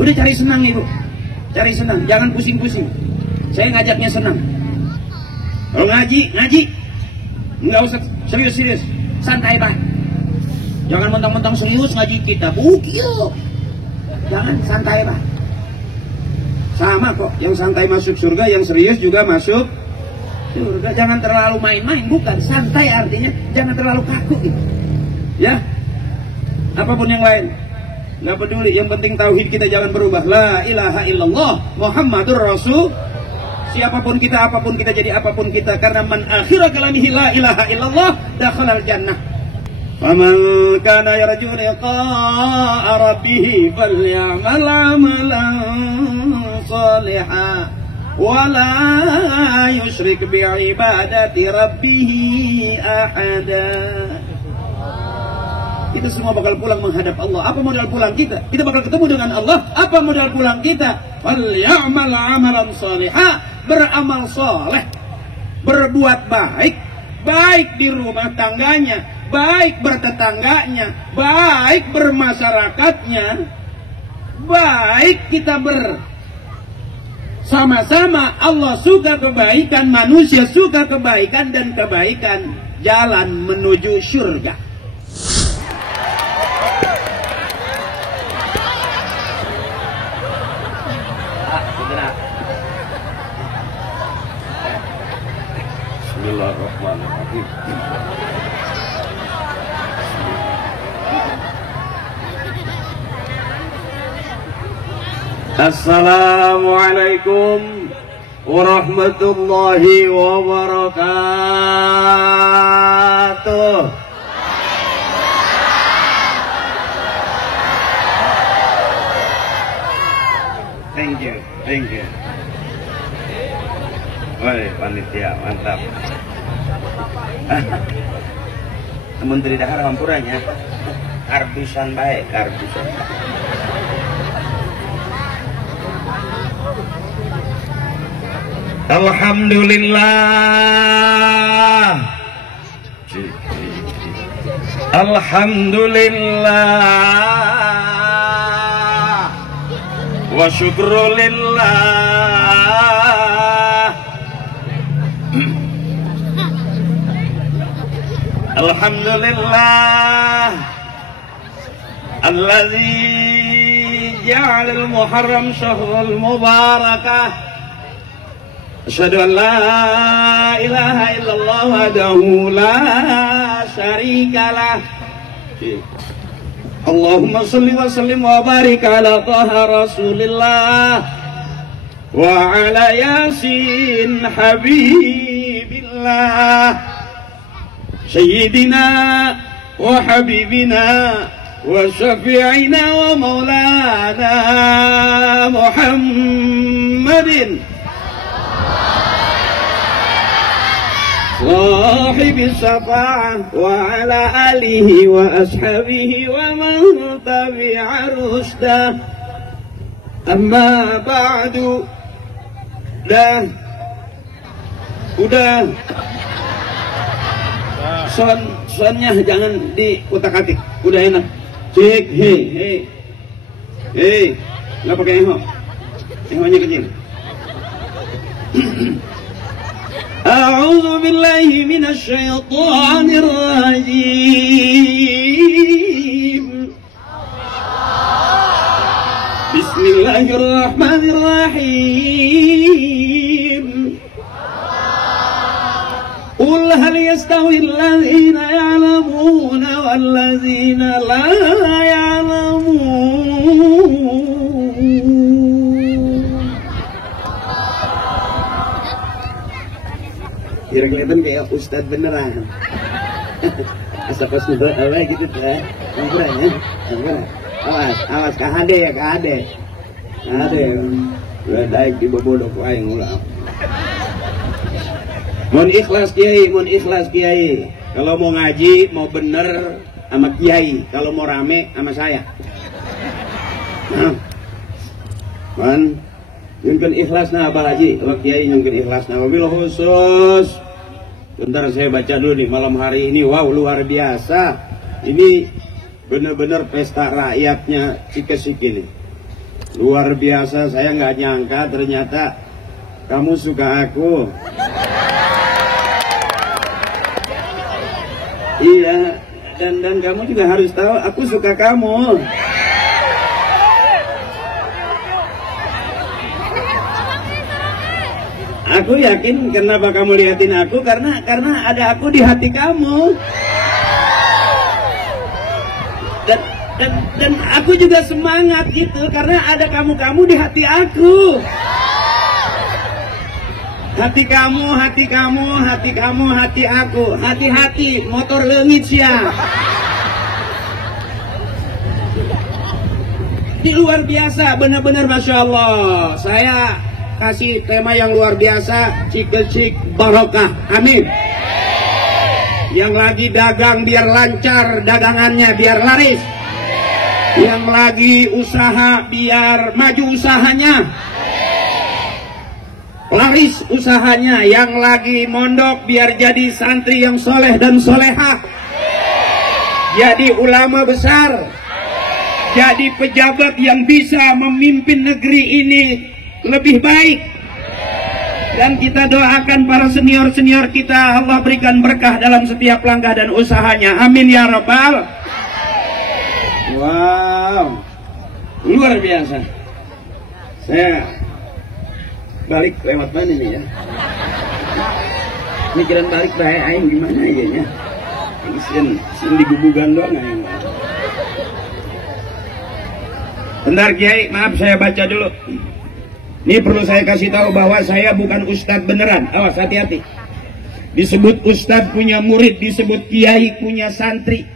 Udah cari senang ibu, cari senang, jangan pusing-pusing. Saya ngajaknya senang. Kalau ngaji, nggak usah serius-serius, santai pak. Jangan mentang-mentang serius ngaji kita, bukil. Jangan, santai pak. Sama kok, yang santai masuk surga, yang serius juga masuk surga. Jangan terlalu main-main, bukan. Santai artinya jangan terlalu kaku gitu. Ya, apapun yang lain nggak peduli, yang penting tauhid kita jangan berubah. La ilaha illallah Muhammadur Rasul. Siapapun kita, apapun kita, jadi apapun kita, karena man akhira kalamihi la ilaha illallah dakhalal jannah. Faman kana yarju liqa'a rabbih falyamal 'amalan shalihan wa la yusyrik bi'ibadati rabbih ahada. Kita semua bakal pulang menghadap Allah. Apa modal pulang kita? Kita bakal ketemu dengan Allah. Apa modal pulang kita? Falyamal 'amalan shalihan, beramal soleh, berbuat baik, baik di rumah tangganya, baik bertetangganya, baik bermasyarakatnya, baik kita bersama-sama. Allah suka kebaikan, manusia suka kebaikan, dan kebaikan jalan menuju surga. Bismillahirrahmanirrahim. Assalamualaikum warahmatullahi wabarakatuh. Thank you. Woi, panitia mantap. Menteri Dahar hampurannya karbusan baik, karbusan. Alhamdulillah. Alhamdulillah. Wa syukrulillah. Alhamdulillah alladzi ja'ala al-muharram syahrul mubarakah. Asyhadu an la ilaha illallah wahdahu la syarikalah. Allahumma shalli wa sallim wa barik ala taha rasulillah wa ala yasin habibillah Sayyidina wa habibina wa syafi'ina wa maulana Muhammadin sahibis syafa'ah wa ala alihi wa ashabihi wa man tabi'a rusdah. Amma ba'du. Udah sonnya jangan diutak-atik, udah enak. Cek, hei, nggak pakai ehonya kecil. A'udzu billahi minasy syaithanir rajim. Bismillahirrahmanirrahim. Qul hal yastawi alladhina ya'lamuna walladzina la ya'lamun. Biar kelihatan kayak ustadz beneran. Asal pas apa gitu tuh, ya. Awas KHD ya, KHD. Udah daik di bobodok aing ulah. Mohon ikhlas kiai. Kalau mau ngaji, mau bener sama kiai. Kalau mau rame sama saya. Mohon nyungkeun ikhlas nah Abah Haji, kalau kiai nyungkeun ikhlas nah. Wabil khusus. Bentar saya baca dulu nih malam hari ini. Wow, luar biasa. Ini bener-bener pesta rakyatnya Cikesik ini. Luar biasa, saya nggak nyangka ternyata kamu suka aku. Iya, dan kamu juga harus tahu aku suka kamu. Aku yakin kenapa kamu liatin aku, karena ada aku di hati kamu. Dan aku juga semangat gitu karena ada kamu di hati aku. Hati kamu, hati kamu, hati kamu, hati aku. Hati-hati motor leungit sia. Ini luar biasa, benar-benar Masya Allah. Saya kasih tema yang luar biasa, Cikesik Barokah. Amin. Yang lagi dagang biar lancar dagangannya, biar laris. Yang lagi usaha biar maju usahanya, laris usahanya. Yang lagi mondok biar jadi santri yang soleh dan solehah, jadi ulama besar, jadi pejabat yang bisa memimpin negeri ini lebih baik. Dan kita doakan para senior-senior kita, Allah berikan berkah dalam setiap langkah dan usahanya. Amin ya Rabbal. Wow, luar biasa. Saya balik lewat mana nih ya? Mikiran balik bahaya aing gimana ya nya? Sin digubugan doang aing. Bentar Kiai, maaf saya baca dulu. Ini perlu saya kasih tahu bahwa saya bukan ustadz beneran. Awas, hati-hati. Disebut ustadz punya murid, disebut kiai punya santri,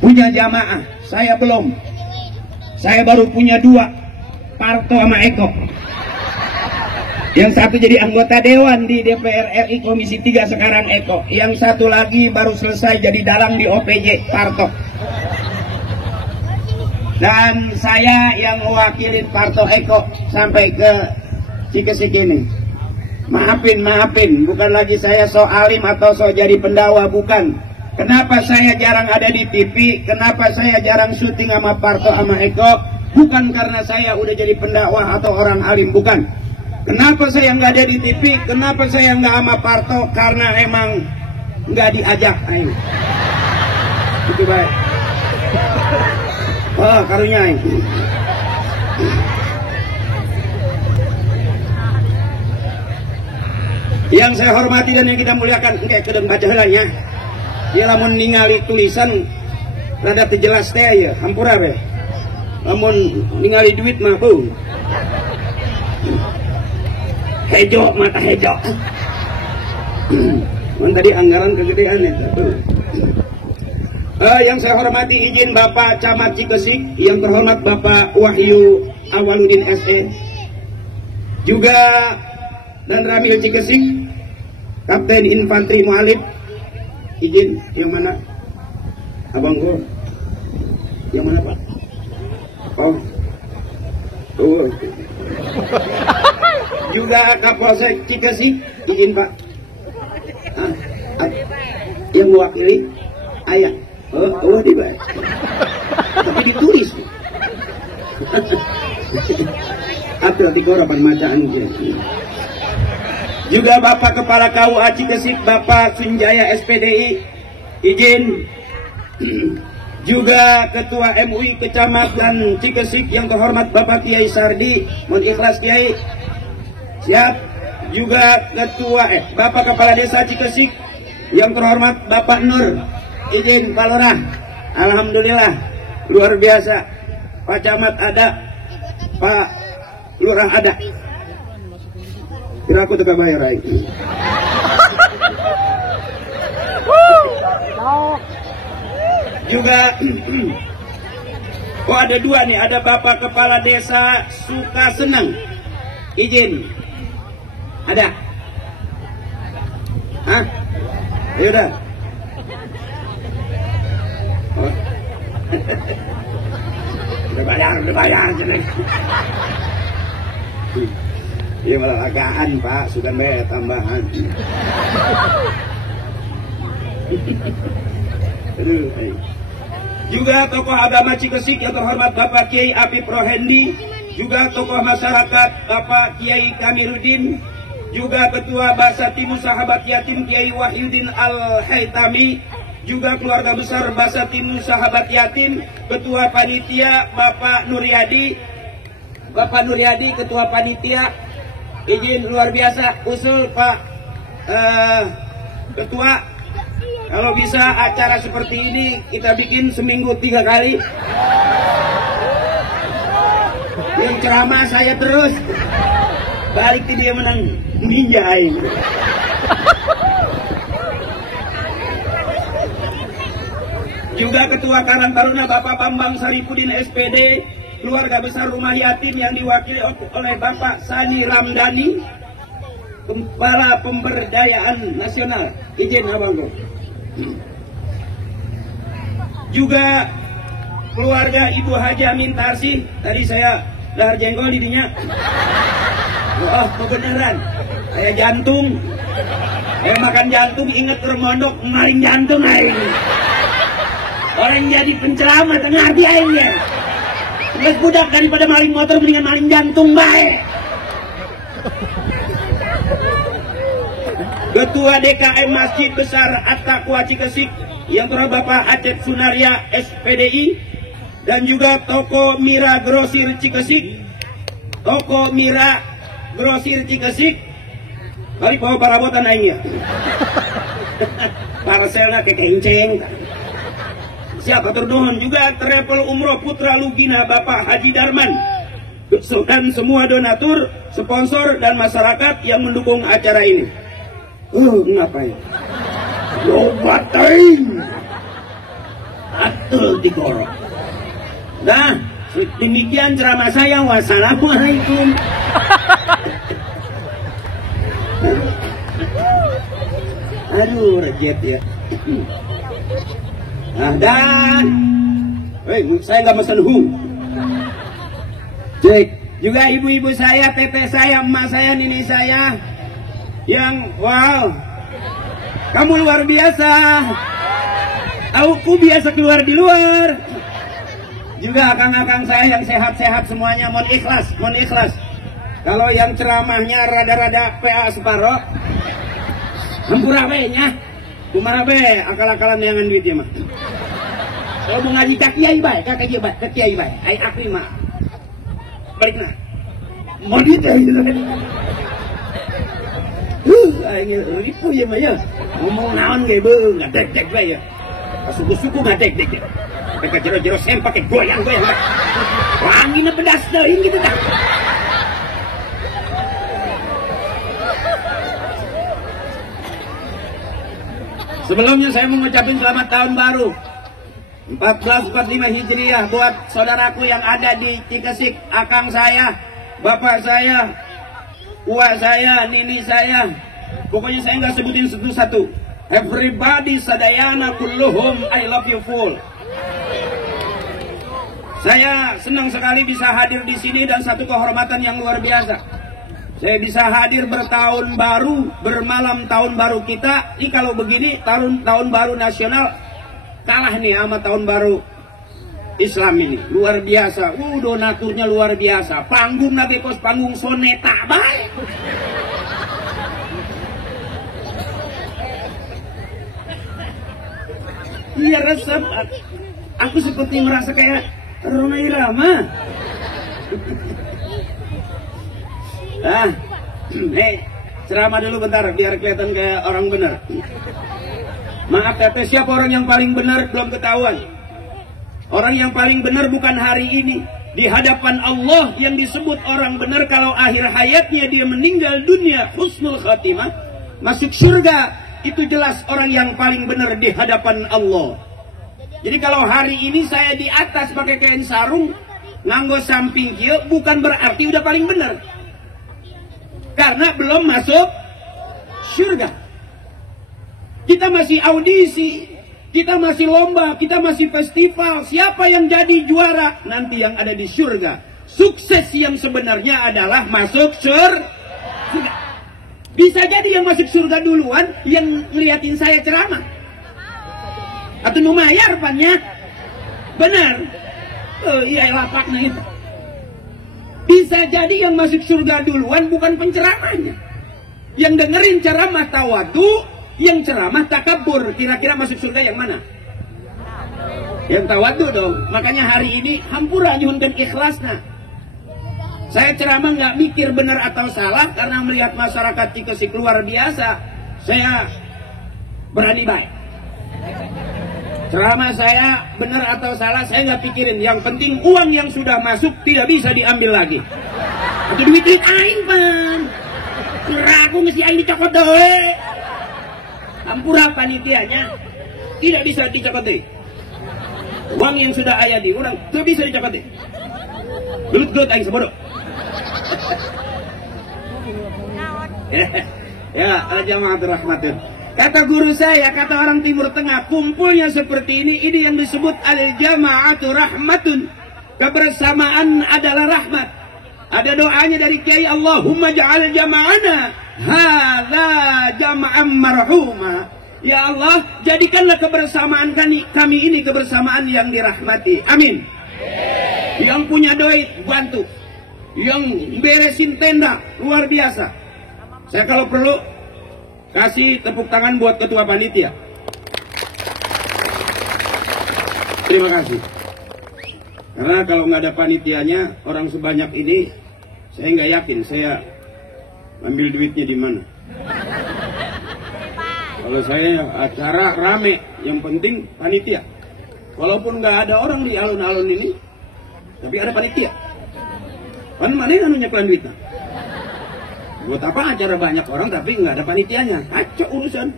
punya jamaah. Saya belum. Saya baru punya 2, Parto sama Eko. Yang satu jadi anggota dewan di DPR RI Komisi 3 sekarang Eko. Yang satu lagi baru selesai jadi dalang di OPJ, Parto. Dan saya yang mewakilin Parto Eko sampai ke Cikesik ini. Maafin, bukan lagi saya so alim atau so jadi pendawa, bukan. Kenapa saya jarang ada di TV, kenapa saya jarang syuting sama Parto sama Eko, bukan karena saya udah jadi pendakwah atau orang alim, bukan. Kenapa saya nggak ada di TV, kenapa saya nggak sama Parto, karena emang nggak diajak. Ayo. Itu baik. Oh, karunya ini. Yang saya hormati dan yang kita muliakan, kayak kedeng baca helanya. Dia lamun ningali tulisan rada teu jelas teh ya, hampura we. Lamun ningali duit mah bu. Hejo, mata hejo. Tadi anggaran kegedean itu. Yang saya hormati, izin Bapak Camat Cikesik, yang terhormat Bapak Wahyu Awaludin SE, juga dan Ramil Cikesik, Kapten Infanteri Mualib. Izin, yang mana? Abang gua. Yang mana Pak? Oh. Juga Kapolsek Cikesik, izin Pak. Yang mewakili ayah. Oh, dibaca. Tapi ditulis. Atau digoropan macaan gitu. Juga Bapak Kepala KUA Cikesik, Bapak Sunjaya SPDI, izin. Juga Ketua MUI Kecamatan Cikesik yang terhormat Bapak Kiai Sardi, mohon ikhlas Kiai. Siap. Juga Ketua Bapak Kepala Desa Cikesik yang terhormat Bapak Nur, izin Pak Lurah. Alhamdulillah, luar biasa. Pak Camat ada, Pak Lurah ada. Kira aku teka bayar lagi. Juga oh ada 2 nih, ada Bapak Kepala Desa Sukaseneng, izin. Ada? Hah? Ya udah. Oh. Udah bayar jelek. Iya malah lagaan Pak, sudah bayar tambahan. juga tokoh agama Cikesik yang terhormat Bapak Kiai Apip Rohendi, juga tokoh masyarakat Bapak Kiai Kamirudin, juga Ketua Basati Musahabat Yatim Kiai Wahyudin Al-Haitami, juga keluarga besar Basati Musahabat Yatim, Ketua Panitia Bapak Nuryadi, Ketua Panitia, izin luar biasa usul Pak Ketua, kalau bisa acara seperti ini kita bikin seminggu 3 kali. Yang ceramah saya terus, balik dia menang ninjain. Juga Ketua Karang Taruna Bapak Bambang Saripudin SPD, keluarga besar rumah yatim yang diwakili oleh Bapak Sani Ramdhani, Kepala Pemberdayaan Nasional. Izin abang bro. Juga keluarga Ibu Haji Amin Tarsi, tadi saya dahar jengkol didinya. Oh kebenaran, saya jantung, saya makan jantung, inget remondok maling jantung aing. Orang jadi penceramah tengah dia aing ya. Terus budak daripada maling motor mendingan maling jantung baik. Ketua DKM Masjid Besar At-Taqwa Cikesik yang terhormat Bapak Acep Sunaria SPDI, dan juga toko Mira Grosir Cikesik, balik bawa parabotan aing ya. Parselna kekenceng. Siapa terdohon juga travel umroh Putra Lugina Bapak Haji Darman, dan semua donatur, sponsor dan masyarakat yang mendukung acara ini. Ngapain? Lobating atul digorok. Nah, demikian ceramah saya. Wassalamualaikum. Aduh, rejet ya. Nah, dan saya nggak mesen cek juga ibu-ibu saya, teteh saya, emak saya, nini saya, yang wow, kamu luar biasa. Aku biasa keluar di luar. Juga akang-akang saya yang sehat-sehat semuanya, mohon ikhlas. Kalau yang ceramahnya rada-rada PA separoh, hampura be nya, kumaha be akal-akalan neangan duit ya mah. Kalau mau ngaji ka kiai bae, ka kiai bae, ai akli mah. Balikna. Mau duit ya gitu. Ribu ya mah ya. Ngomong naon ge beung, ngadek-dek bae ya. Suku-suku ngadek-dek. Mereka jero-jero sempak goyang-goyang. Wangina pedas teuing gitu tah. Sebelumnya saya mengucapkan selamat tahun baru 1445 Hijriah buat saudaraku yang ada di Cikesik, akang saya, bapak saya, uak saya, nini saya. Pokoknya saya nggak sebutin satu-satu. Everybody sadayana kulluhum, I love you full. Saya senang sekali bisa hadir di sini dan satu kehormatan yang luar biasa. Saya bisa hadir bertahun baru, bermalam tahun baru kita. Ini kalau begini tahun baru nasional kalah nih sama tahun baru Islam ini. Luar biasa. Donaturnya luar biasa. Panggung nabi kos panggung soneta baik. Iya resep. Aku seperti merasa kayak Roma Irama. Ceramah dulu bentar biar kelihatan kayak orang benar. Maaf teteh, siapa orang yang paling benar belum ketahuan. Orang yang paling benar bukan hari ini. Di hadapan Allah yang disebut orang benar kalau akhir hayatnya dia meninggal dunia husnul khatimah, masuk surga, itu jelas orang yang paling benar di hadapan Allah. Jadi kalau hari ini saya di atas pakai kain sarung, nganggo samping kieu, bukan berarti udah paling benar. Karena belum masuk surga. Kita masih audisi, kita masih lomba, kita masih festival. Siapa yang jadi juara nanti yang ada di surga. Sukses yang sebenarnya adalah masuk surga. Bisa jadi yang masuk surga duluan yang ngeliatin saya ceramah. Atau mau mayar pannya. Benar. Oh iya lapaknya itu. Bisa jadi yang masuk surga duluan bukan penceramahnya. Yang dengerin ceramah tawadu, yang ceramah takabur. Kira-kira masuk surga yang mana? Yang tawadu dong. Makanya hari ini hampura nyuhunkeun ikhlasna. Saya ceramah nggak mikir benar atau salah karena melihat masyarakat Cikesik luar biasa. Saya berani baik. Ceramah saya benar atau salah saya nggak pikirin. Yang penting uang yang sudah masuk tidak bisa diambil lagi. Itu duit aing pan. Keraku mesti aing dicokot dewe. Hampura panitianya tidak bisa dicokot dewe. Uang yang sudah ayah di orang tidak bisa dicokot dewe. Gelut-gelut aing sebodoh. Ya, al-jama'atul rahmatun. Kata guru saya, kata orang Timur Tengah, kumpulnya seperti ini yang disebut al-jama'atul rahmatun. Kebersamaan adalah rahmat. Ada doanya dari Kiai, Allahumma ja'al jama'ana hadza jama'an marhuma. Ya Allah, jadikanlah kebersamaan kami ini kebersamaan yang dirahmati. Amin. Yang punya duit, bantu. Yang beresin tenda, luar biasa. Saya kalau perlu kasih tepuk tangan buat ketua panitia. Terima kasih. Karena kalau nggak ada panitianya, orang sebanyak ini, saya nggak yakin saya ambil duitnya di mana. Kalau saya acara rame, yang penting panitia. Walaupun nggak ada orang di alun-alun ini, tapi ada panitia. Kan mana yang nyeklan duitnya? Buat apa acara banyak orang tapi nggak ada panitianya? Kacau urusan.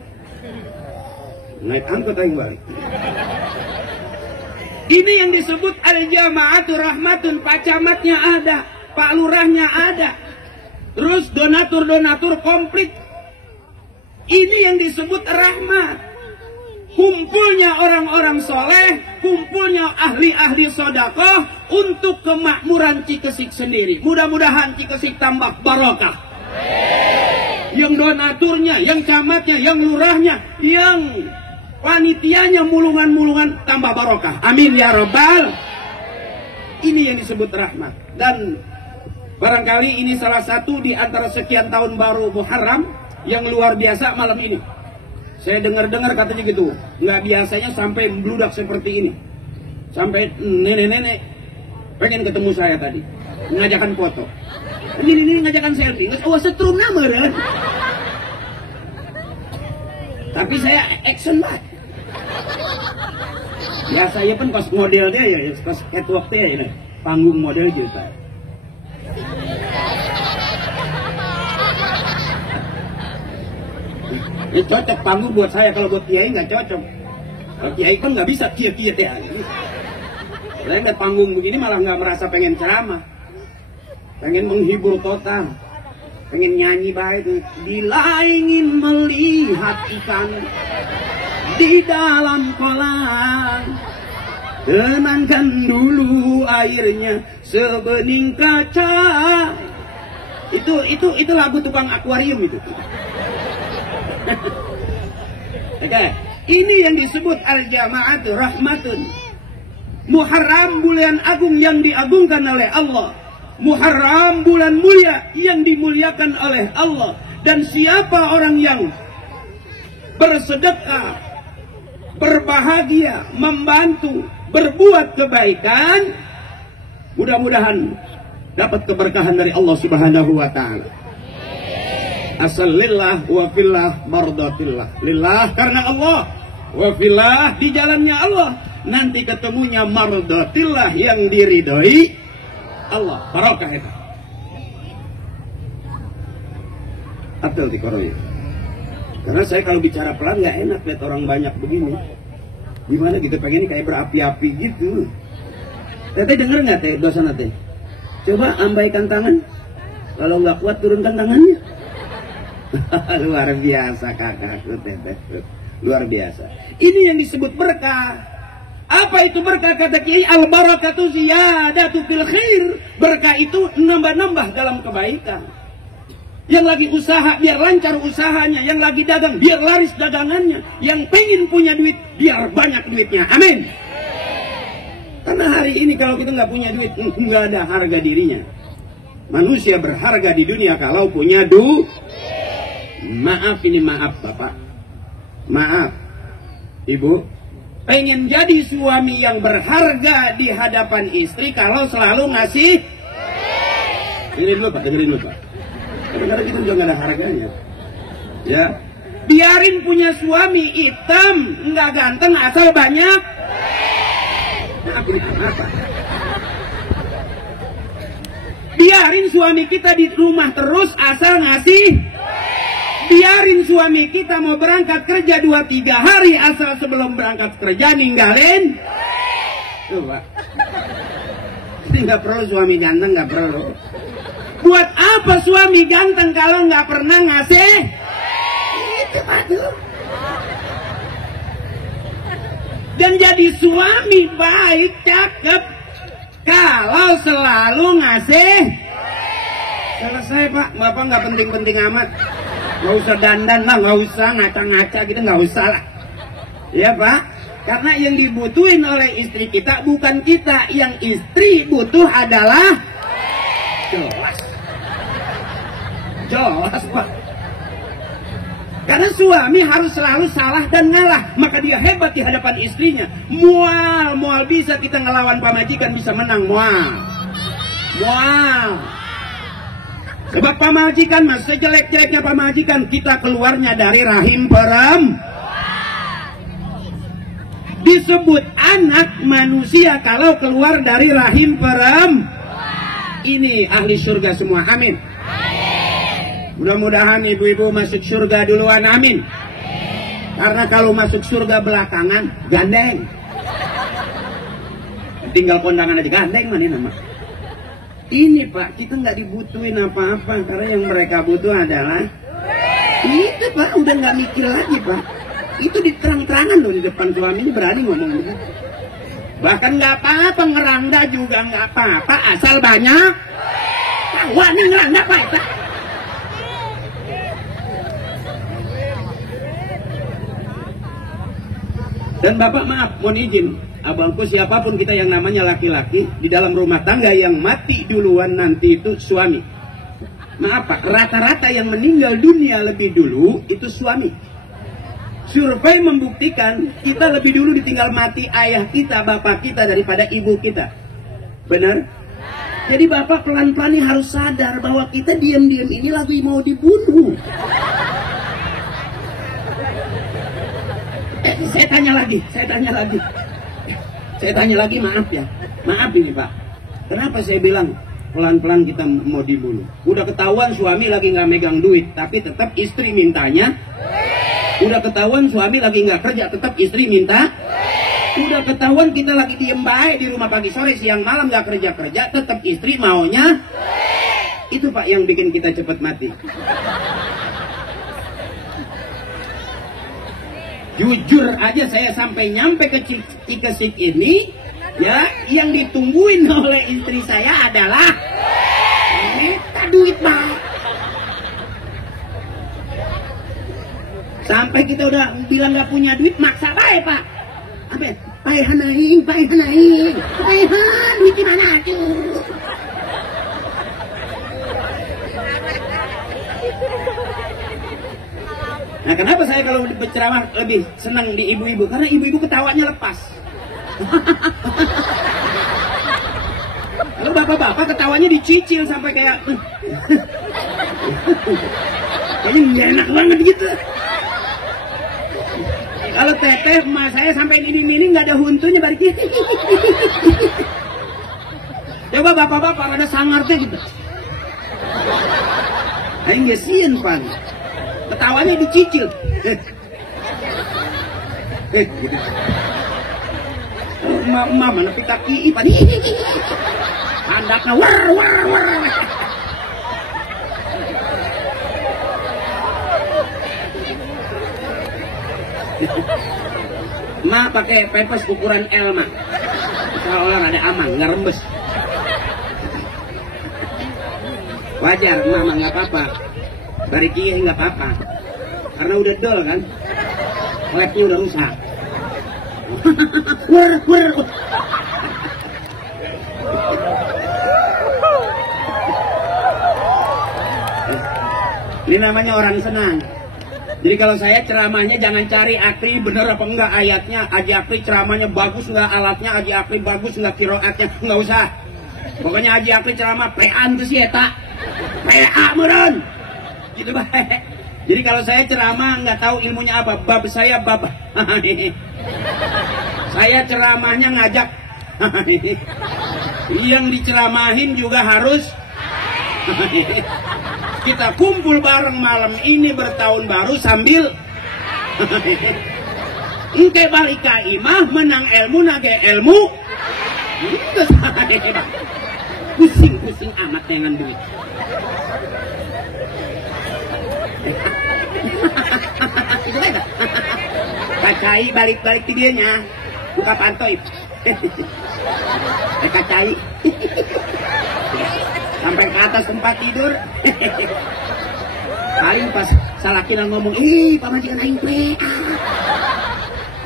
Naik angkot yang balik. Ini yang disebut al-jama'atul rahmatun. Pak camatnya ada, Pak lurahnya ada. Terus donatur-donatur komplit. Ini yang disebut rahmat. Kumpulnya orang-orang soleh, kumpulnya ahli-ahli sodakoh untuk kemakmuran Cikesik sendiri. Mudah-mudahan Cikesik tambah barokah. Yang donaturnya, yang camatnya, yang lurahnya, yang panitianya mulungan-mulungan tambah barokah. Amin ya Rabbal. Ini yang disebut rahmat. Dan barangkali ini salah satu di antara sekian tahun baru Muharram yang luar biasa malam ini. Saya dengar-dengar katanya gitu, nggak biasanya sampai membludak seperti ini. Sampai nenek-nenek pengen ketemu saya tadi, ngajakan foto. Ini ngajakan selfie, nggak usah setrum nama kan? Tapi saya action banget. Biasanya pun kos model dia ya, kos catwalk dia ya, panggung model gitu. Ya cocok panggung buat saya, kalau buat Kiai nggak cocok. Kalau Kiai kan nggak bisa kiat-kiat ya. Saya ngeliat panggung begini malah nggak merasa pengen ceramah, pengen menghibur total, pengen nyanyi baik. Bila ingin melihat ikan di dalam kolam, tenangkan dulu airnya sebening kaca. Itu lagu tukang akuarium itu. Oke, ini yang disebut al-jama'atul rahmatun. Muharram bulan agung yang diagungkan oleh Allah. Muharram bulan mulia yang dimuliakan oleh Allah. Dan siapa orang yang bersedekah, berbahagia, membantu, berbuat kebaikan, mudah-mudahan dapat keberkahan dari Allah Subhanahu wa taala. Asal lillah wa fillah mardatillah. Lillah karena Allah, wa fillah di jalannya Allah. Nanti ketemunya mardatillah yang diridhoi Allah. Barokah itu. Atel dikoroy. Karena saya kalau bicara pelan nggak enak lihat orang banyak begini. Gimana gitu, pengen kayak berapi-api gitu. Teteh denger nggak teh dosa teh? Coba ambaikan tangan. Kalau nggak kuat turunkan tangannya. Luar biasa kakakku teteh. Luar biasa. Ini yang disebut berkah. Apa itu berkah? Kata Kiai, al barakatu ziyadatu fil khair. Berkah itu nambah-nambah dalam kebaikan. Yang lagi usaha biar lancar usahanya, yang lagi dagang biar laris dagangannya, yang pengen punya duit biar banyak duitnya. Amin. Karena hari ini kalau kita nggak punya duit, nggak ada harga dirinya. Manusia berharga di dunia kalau punya duit. Maaf ini maaf Bapak, maaf Ibu, pengen jadi suami yang berharga di hadapan istri kalau selalu ngasih. Dengerin dulu Pak, dengerin dulu Pak. Kadang-kadang kita juga nggak ada harganya. Ya, biarin punya suami hitam, nggak ganteng asal banyak. Maaf ini apa? Biarin suami kita di rumah terus asal ngasih. Biarin suami kita mau berangkat kerja 2-3 hari asal sebelum berangkat kerja ninggalin. Tuh Pak, ini nggak perlu suami ganteng, nggak perlu. Buat apa suami ganteng kalau nggak pernah ngasih? Itu Pak tuh. Dan jadi suami baik, cakep kalau selalu ngasih. Selesai Pak, Bapak nggak penting-penting amat. Nggak usah dandan lah, nggak usah ngaca-ngaca gitu, nggak usah lah. Ya Pak, karena yang dibutuhin oleh istri kita bukan kita, yang istri butuh adalah jelas. Jelas Pak. Karena suami harus selalu salah dan ngalah, maka dia hebat di hadapan istrinya. Mual bisa kita ngelawan pamajikan, bisa menang, mual. Sebab pamajikan mas, sejelek-jeleknya pamajikan, kita keluarnya dari rahim disebut anak manusia kalau keluar dari rahim ini ahli surga semua, amin. Mudah-mudahan ibu-ibu masuk surga duluan, amin. Karena kalau masuk surga belakangan gandeng, tinggal kondangan aja gandeng, mana nama. Ini Pak, kita nggak dibutuhin apa-apa, karena yang mereka butuh adalah itu Pak, udah nggak mikir lagi Pak. Itu diterang-terangan loh di depan suami, ini berani ngomong gitu. Bahkan nggak apa-apa, ngeranda juga nggak apa-apa, asal banyak. Tahuannya ngeranda Pak. Dan Bapak maaf, mohon izin, abangku, siapapun kita yang namanya laki-laki di dalam rumah tangga, yang mati duluan nanti itu suami. Maaf Pak, rata-rata yang meninggal dunia lebih dulu itu suami. Survei membuktikan kita lebih dulu ditinggal mati ayah kita, bapak kita daripada ibu kita. Benar? Jadi Bapak pelan-pelan nih harus sadar bahwa kita diam-diam ini lagi mau dibunuh. Saya tanya lagi, maaf ya. Maaf ini Pak. Kenapa saya bilang pelan-pelan kita mau dibunuh? Udah ketahuan suami lagi nggak megang duit, tapi tetap istri mintanya. Udah ketahuan suami lagi nggak kerja, tetap istri minta. Udah ketahuan kita lagi diem baik di rumah pagi sore siang malam nggak kerja, tetap istri maunya. Itu Pak yang bikin kita cepat mati. Jujur aja saya sampai nyampe ke Cikesik ini, ya, yang ditungguin oleh istri saya adalah duit Pak. Sampai kita udah bilang nggak punya duit, maksa baik Pak. Apa? Paehan duit gimana tuh? Nah, kenapa saya kalau berceramah lebih senang di ibu-ibu? Karena ibu-ibu ketawanya lepas. Lalu bapak-bapak ketawanya dicicil sampai kayak kayaknya nggak enak banget gitu. Kalau teteh emak saya sampai ini nggak ada huntunya balik gitu. Coba bapak-bapak ada sangarnya gitu. Aing nggak sieun Pan. Ketawanya dicicil. Gitu. Emak mana kaki Pan. Handakna war. Ma pakai pepes ukuran L mah. Seolah ada aman, nggak rembes. Wajar, mama nggak apa-apa. Bariki nggak apa-apa. Karena udah dol kan, labnya udah rusak. Ini namanya orang senang. Jadi kalau saya ceramahnya jangan cari akri bener apa enggak ayatnya, Aji Akri ceramahnya bagus enggak, alatnya Aji Akri bagus enggak, kiroatnya enggak usah. Pokoknya Aji Akri ceramah pean tuh sih eta. PA meureun. Gitu bae. Jadi kalau saya ceramah nggak tahu ilmunya apa, bab saya bab. Saya ceramahnya ngajak. Yang diceramahin juga harus. Kita kumpul bareng malam ini bertahun baru sambil ente balik ka imah menang ilmu nage ilmu. Pusing-pusing amat dengan duit. Kacai balik-balik videonya buka pantoi. Kacai sampai ke atas tempat tidur. Paling pas salakinan ngomong, pamajikan aing PA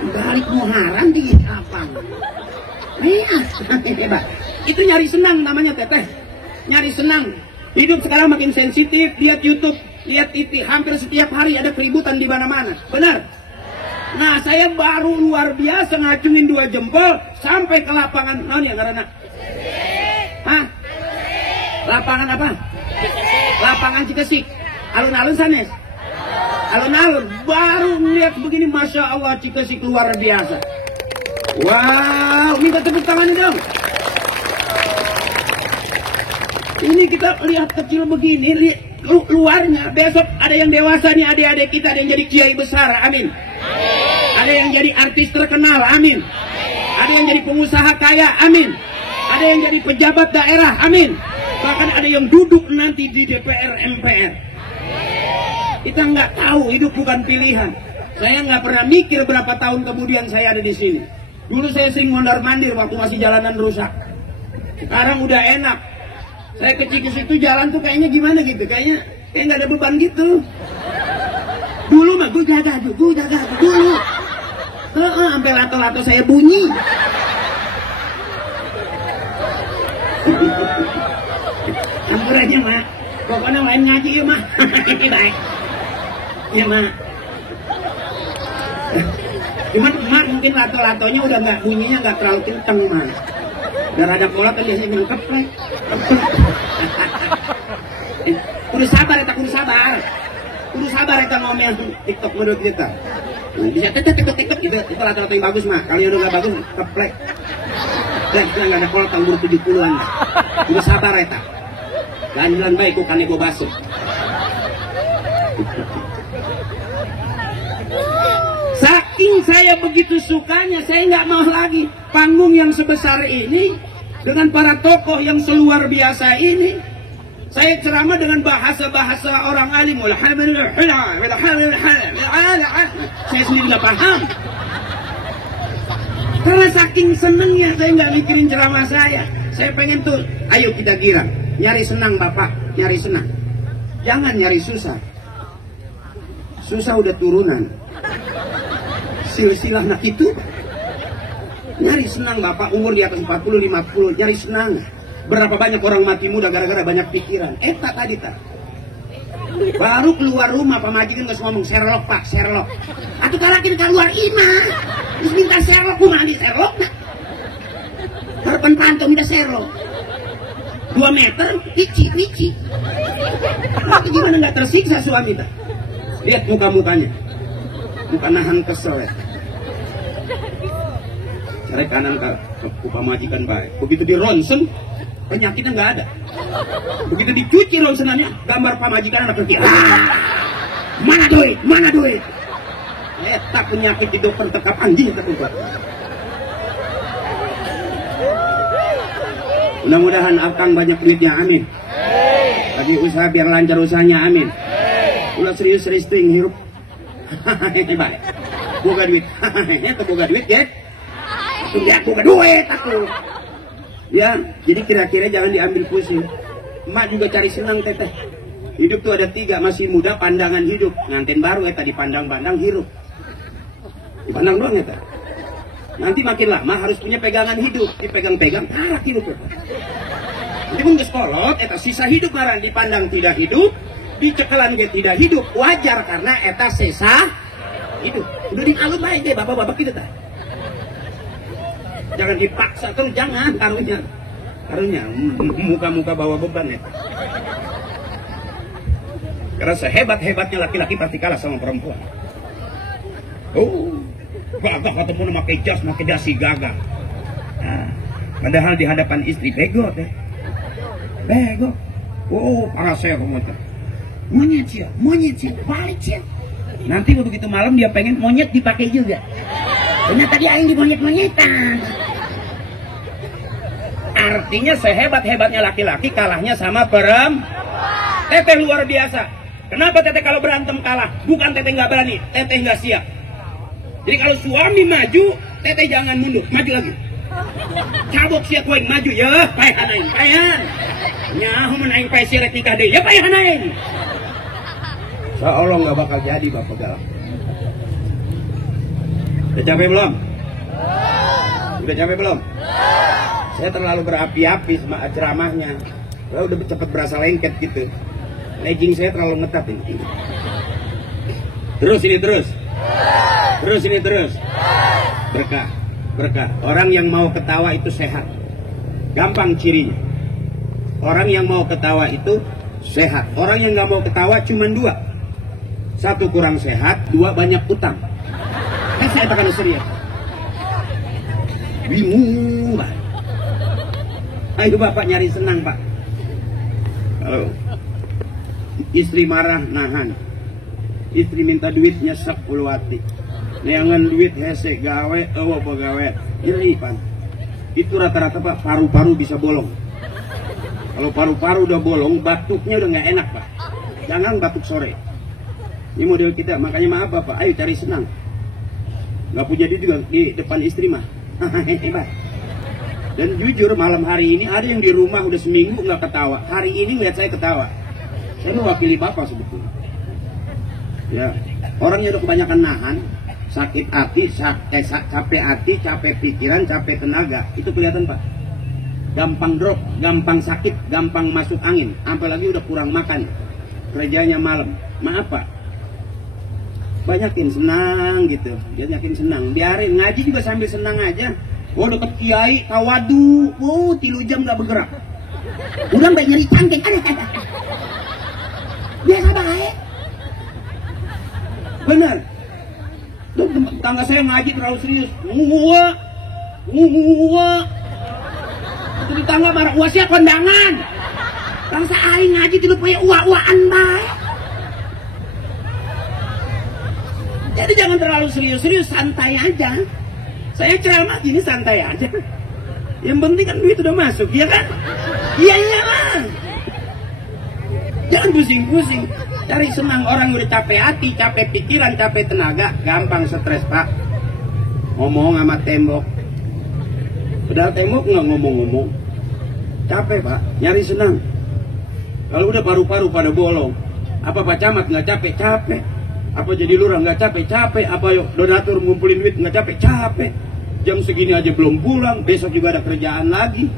balik muharam di apa itu nyari senang namanya teteh, nyari senang. Hidup sekarang makin sensitif, lihat YouTube, lihat TV, hampir setiap hari ada keributan di mana-mana, benar? Nah, saya baru luar biasa ngacungin 2 jempol sampai ke lapangan, ya karena, lapangan apa? Lapangan Cikesik, alun-alun sanes, alun-alun, baru melihat begini, masya Allah Cikesik luar biasa. Wow, minta tepuk tangan dong. Ini kita lihat kecil begini, luarnya. Besok ada yang dewasa nih, adik-adik kita ada yang jadi kiai besar, amin. Ada yang jadi artis terkenal, amin. Ada yang jadi pengusaha kaya, amin. Ada yang jadi pejabat daerah, amin. Bahkan ada yang duduk nanti di DPR, MPR. Kita nggak tahu, hidup bukan pilihan. Saya nggak pernah mikir berapa tahun kemudian saya ada di sini. Dulu saya sering mondar-mandir waktu masih jalanan rusak. Sekarang udah enak. Saya ke situ jalan tuh kayaknya gimana gitu, kayak nggak ada beban gitu. Dulu mah gue jaga dulu. Sampai lato-lato saya bunyi. Campur aja mak, pokoknya lain ngaji ya mak. Baik, ya mak. Cuman mak mungkin lato-latonya udah nggak bunyinya nggak terlalu kenceng mak. Udah rada kolak kan biasanya minum keplek. Kudu sabar eta, kudu sabar eta ngomel TikTok menurut kita. Bisa TikTok gitu, itu lato-lato yang bagus mah. Kalau yang udah nggak bagus keplek. Dan kita nggak ada kolak tahun 70-an. Kudu sabar eta. Ganjalan baik kok kane go basuh. Saking saya begitu sukanya, saya nggak mau lagi panggung yang sebesar ini dengan para tokoh yang seluar biasa ini. Saya ceramah dengan bahasa-bahasa orang alim. Saya sendiri nggak paham. Karena saking senengnya saya nggak mikirin ceramah saya. Saya pengen tuh, ayo kita girang, nyari senang bapak, nyari senang. Jangan nyari susah. Susah udah turunan. Silsilah nak itu nyari senang bapak, umur di atas 40-50, nyari senang. Berapa banyak orang mati muda gara-gara banyak pikiran. Tak tadi tak. Baru keluar rumah Pak Majikan nggak ngomong Sherlock pak, Sherlock. Atau kalakin keluar imah, terus minta Sherlock, ku mandi Sherlock. Harapan pantau minta Sherlock. 2 meter, pici. Gimana nggak tersiksa suami tak? Lihat muka-mukanya. Bukan nahan kesel ya. Cari kanan ke pamajikan baik. Begitu di ronsen, penyakitnya nggak ada. Begitu dicuci ronsenannya, gambar pamajikan anak kecil. Mana duit? Tak penyakit di dokter tekap anjing ketupat. Mudah-mudahan Akang banyak duitnya, amin. Lagi usaha biar lancar usahanya, amin. Ulah serius-serius tuh yang hirup. Baik. Boga duit. Itu boga duit ya. Lihat boga duit aku. Ya, jadi kira-kira jangan diambil pusing. Emak juga cari senang teteh. Hidup tuh ada 3, masih muda pandangan hidup. Ngantin baru eta dipandang-pandang hirup. Dipandang doang eta. Nanti makin lama harus punya pegangan hidup. Dipegang-pegang karak hidup. Nanti pun geskolot eta sisa hidup ngaran dipandang tidak hidup. dicekelan ge tidak hidup wajar karena eta sesa hidup. Udah dialun bae ge bapak-bapak kitu tah. Jangan dipaksa terus, jangan karunya muka-muka bawa beban ya. Karena sehebat-hebatnya laki-laki pasti kalah sama perempuan. Oh, gagah ketemu pakai jas, pakai dasi gagah. Nah, padahal di hadapan istri bego teh. Bego. Oh, parah saya komoter. Monyet sih, balik sih. Nanti begitu malam dia pengen monyet dipakai juga. Ternyata dia yang dimonyet-monyetan. Artinya sehebat-hebatnya laki-laki kalahnya sama perempuan. Teteh luar biasa. Kenapa teteh kalau berantem kalah? Bukan teteh nggak berani, teteh nggak siap. Jadi kalau suami maju, teteh jangan mundur, maju lagi. Cabok siap koeng maju ya, paehan aing, paehan. Nyaho mun aing pae sirek nikah deui, ya paehan aing. Insyaallah nggak bakal jadi bapak galak. Udah capek belum? Udah capek belum? Saya terlalu berapi-api sama ceramahnya. Saya udah cepet berasa lengket gitu. Legging saya terlalu ngetat ini. Terus. Berkah. Orang yang mau ketawa itu sehat. Gampang cirinya. Orang yang mau ketawa itu sehat. Orang yang nggak mau ketawa cuma dua. Satu kurang sehat, dua banyak utang. Saya tekan serius. Bingung Pak. Ayo Bapak nyari senang Pak. Kalau istri marah nahan, istri minta duit nyesek puluwati, neangan duit hese gawe, pegawai, iri pan. Itu rata-rata Pak paru-paru bisa bolong. Kalau paru-paru udah bolong, batuknya udah nggak enak Pak. Jangan batuk sore. Ini model kita, makanya maaf Bapak, ayo cari senang. Nggak punya duit juga di depan istri mah. Hebat. Dan jujur malam hari ini ada yang di rumah udah seminggu nggak ketawa. Hari ini lihat saya ketawa. Saya mewakili Bapak sebetulnya. Ya, orangnya udah kebanyakan nahan, sakit hati, capek hati, capek pikiran, capek tenaga. Itu kelihatan Pak. Gampang drop, gampang sakit, gampang masuk angin. Apalagi udah kurang makan. Kerjanya malam. Maaf Pak. Banyakin senang gitu. Banyakin senang. Biarin ngaji juga sambil senang aja. Oh deket kiai, tawadu. Oh 3 jam gak bergerak. Udah mbak nyeri cangkeng. Biasa baik. Bener. Tangga saya ngaji terlalu serius. Itu di tangga marah uasnya kondangan. Bangsa aing ngaji tidak punya uak-uakan baik. Jadi jangan terlalu serius-serius, santai aja. Saya ceramah gini santai aja. Yang penting kan duit udah masuk, ya kan? Iya iyalah. Jangan pusing-pusing. Cari senang. Orang udah capek hati, capek pikiran, capek tenaga, gampang stres Pak. Ngomong sama tembok. Padahal tembok nggak ngomong-ngomong. Capek Pak, nyari senang. Kalau udah paru-paru pada bolong, apa Pak Camat nggak capek? Capek. Apa jadi lurah nggak capek? Capek. Apa yuk donatur ngumpulin duit nggak capek? Capek. Jam segini aja belum pulang, besok juga ada kerjaan lagi.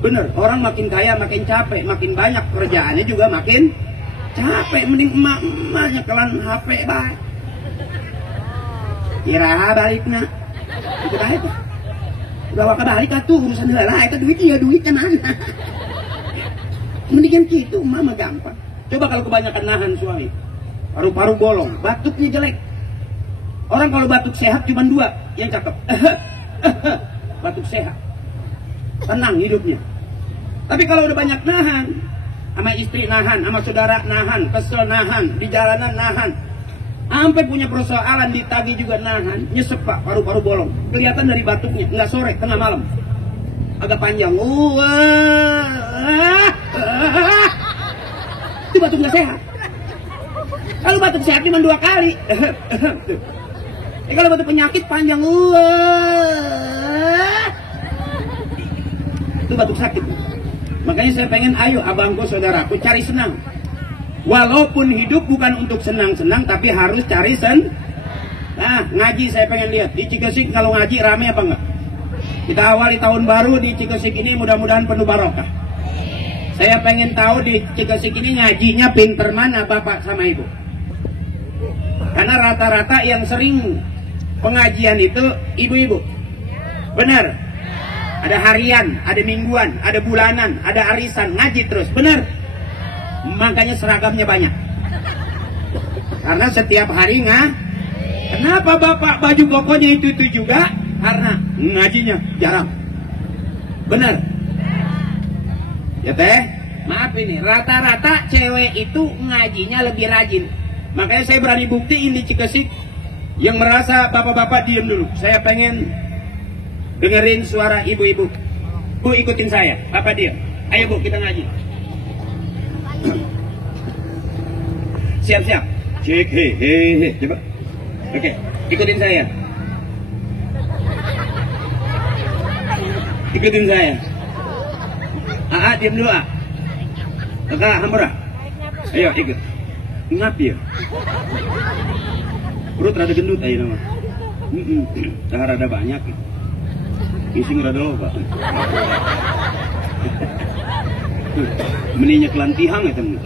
Bener, orang makin kaya makin capek, makin banyak kerjaannya juga makin capek. Mending emak-emaknya kelan HP baik. Iraha balik nak. Itu baik Pak. Bawa ke balik tuh urusan heula, itu duitnya mana? Mendingan gitu, mama gampang. Coba kalau kebanyakan nahan suami, paru-paru bolong, batuknya jelek. Orang kalau batuk sehat cuma 2 yang cakep. Batuk sehat, tenang hidupnya. Tapi kalau udah banyak nahan, sama istri nahan, sama saudara nahan, kesel nahan, di jalanan nahan, sampai punya persoalan ditagi juga nahan, nyesek Pak, paru-paru bolong. Kelihatan dari batuknya, nggak sore, tengah malam, agak panjang. Itu batuk nggak sehat. Kalau batuk sehat cuma 2 kali. Kalau batuk penyakit panjang, itu batuk sakit. Makanya saya pengen, ayo abangku, saudaraku, cari senang. Walaupun hidup bukan untuk senang-senang, tapi harus cari Nah, ngaji saya pengen lihat di Cikesik kalau ngaji rame apa enggak? Kita awali tahun baru di Cikesik ini mudah-mudahan penuh barokah. Saya pengen tahu di Cikesik ini ngajinya pinter mana bapak sama ibu. Karena rata-rata yang sering pengajian itu ibu-ibu. Benar? Ada harian, ada mingguan, ada bulanan, ada arisan, ngaji terus. Benar? Makanya seragamnya banyak. Karena setiap hari kenapa bapak baju kokonya itu juga? Karena ngajinya jarang. Benar? Ya teh, maaf ini, rata-rata cewek itu ngajinya lebih rajin. Makanya saya berani buktiin di Cikesik. Yang merasa bapak-bapak diem dulu. Saya pengen dengerin suara ibu-ibu. Bu, ikutin saya, bapak diem. Ayo bu, kita ngaji. Siap-siap. Cek, hehehe, coba. Oke, ikutin saya. Ikutin saya. Diem dulu, Kakak, hampura. Ayo, ikut. Ngap ya? Perut rada gendut aja nama. Dahar rada banyak. Ising rada loba. Meninya kelantihang itu.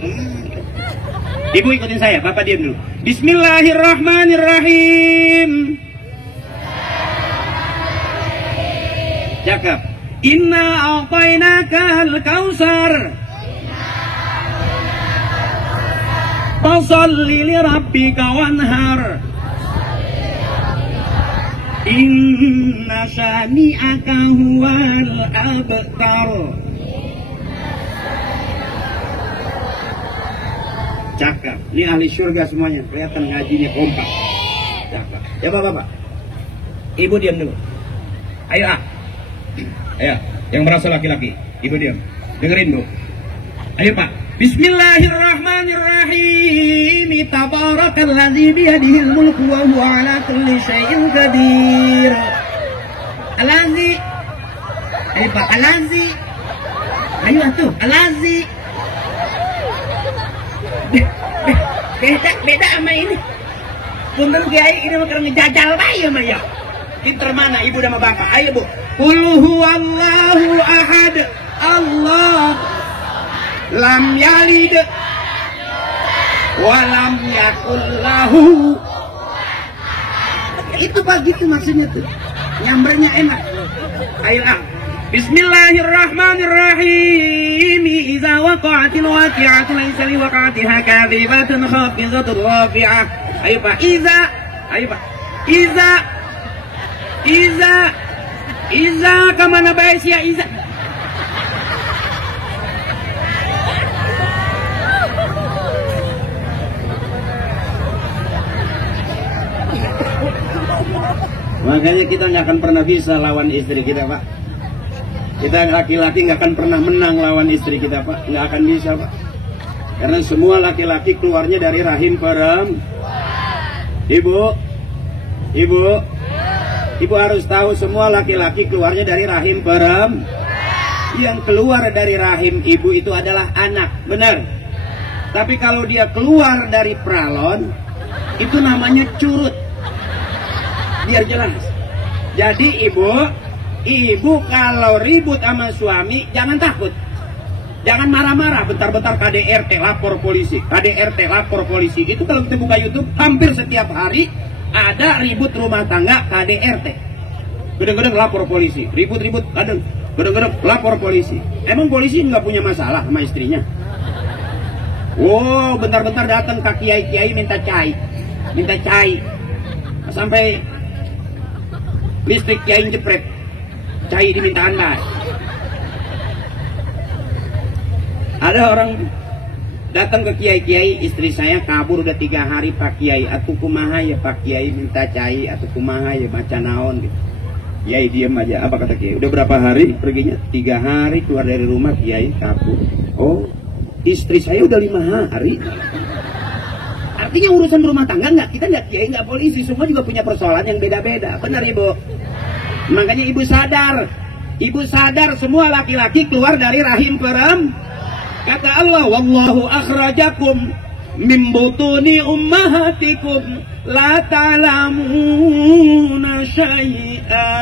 Ibu ikutin saya, bapak diam dulu. Bismillahirrahmanirrahim. Cakap. Inna a'tainaka al-kautsar. Fasalli li rabbika wanhar. Inna syani'aka huwal abtar. Cakap. Ini ahli surga semuanya. Kelihatan ngajinya kompak. Cakap. Ya bapak-bapak. Ibu diam dulu. Ayo Ayo, yang merasa laki-laki, ibu diam. Dengerin bu. Ayo pak. Bismillahirrahmanirrahim. Tabarakalladzi biyadihil mulku wa huwa ala kulli syai'in qadir. Alazi. Ayo pak, alazi. Ayo atuh, alazi. Beda sama ini. Punten kiai ini mah keur ngejajal bae mah ya. Pinter mana ibu sama bapak? Ayo bu. Qul huwallahu ahad. Allah lam yalid wa lam yakul lahu. Itu pak gitu maksudnya tuh. Nyambernya enak. Ayo Bismillahirrahmanirrahim. Iza waqa'atil waqi'atu laysa li waqa'atiha kadhibatun khafidatun rafi'ah. Ayo pak, ayo pak. Iza kemana baik ya Iza? Makanya kita nggak akan pernah bisa lawan istri kita pak. Kita laki-laki nggak akan pernah menang lawan istri kita pak. Nggak akan bisa pak. Karena semua laki-laki keluarnya dari rahim perempuan. Ibu harus tahu semua laki-laki keluarnya dari rahim perempuan. Yang keluar dari rahim ibu itu adalah anak, benar. Tapi kalau dia keluar dari pralon, itu namanya curut. Biar jelas. Jadi ibu kalau ribut sama suami jangan takut. Jangan marah-marah, bentar-bentar KDRT lapor polisi. KDRT lapor polisi. Itu kalau kita buka YouTube hampir setiap hari ada ribut rumah tangga KDRT. Gedeng-gedeng lapor polisi. Ribut-ribut kadang. Gedeng-gedeng lapor polisi. Emang polisi nggak punya masalah sama istrinya? Oh, bentar-bentar datang ke kiai-kiai minta cai. Sampai listrik kiai jepret. Cai dimintaan baik. Ada orang datang ke kiai, istri saya kabur udah 3 hari pak kiai. Atuh kumaha ya pak kiai minta cai, atuh kumaha ya baca naon gitu. Kiai diem aja. Apa kata kiai? Udah berapa hari perginya? 3 hari keluar dari rumah kiai kabur. Oh, istri saya udah 5 hari. Artinya urusan rumah tangga kita nggak kiai, nggak polisi, semua juga punya persoalan yang beda-beda. Benar ibu? Makanya ibu sadar semua laki-laki keluar dari rahim perempuan. Kata Allah, wallahu akhrajakum min butuni ummahatikum la ta'lamuna syai'a.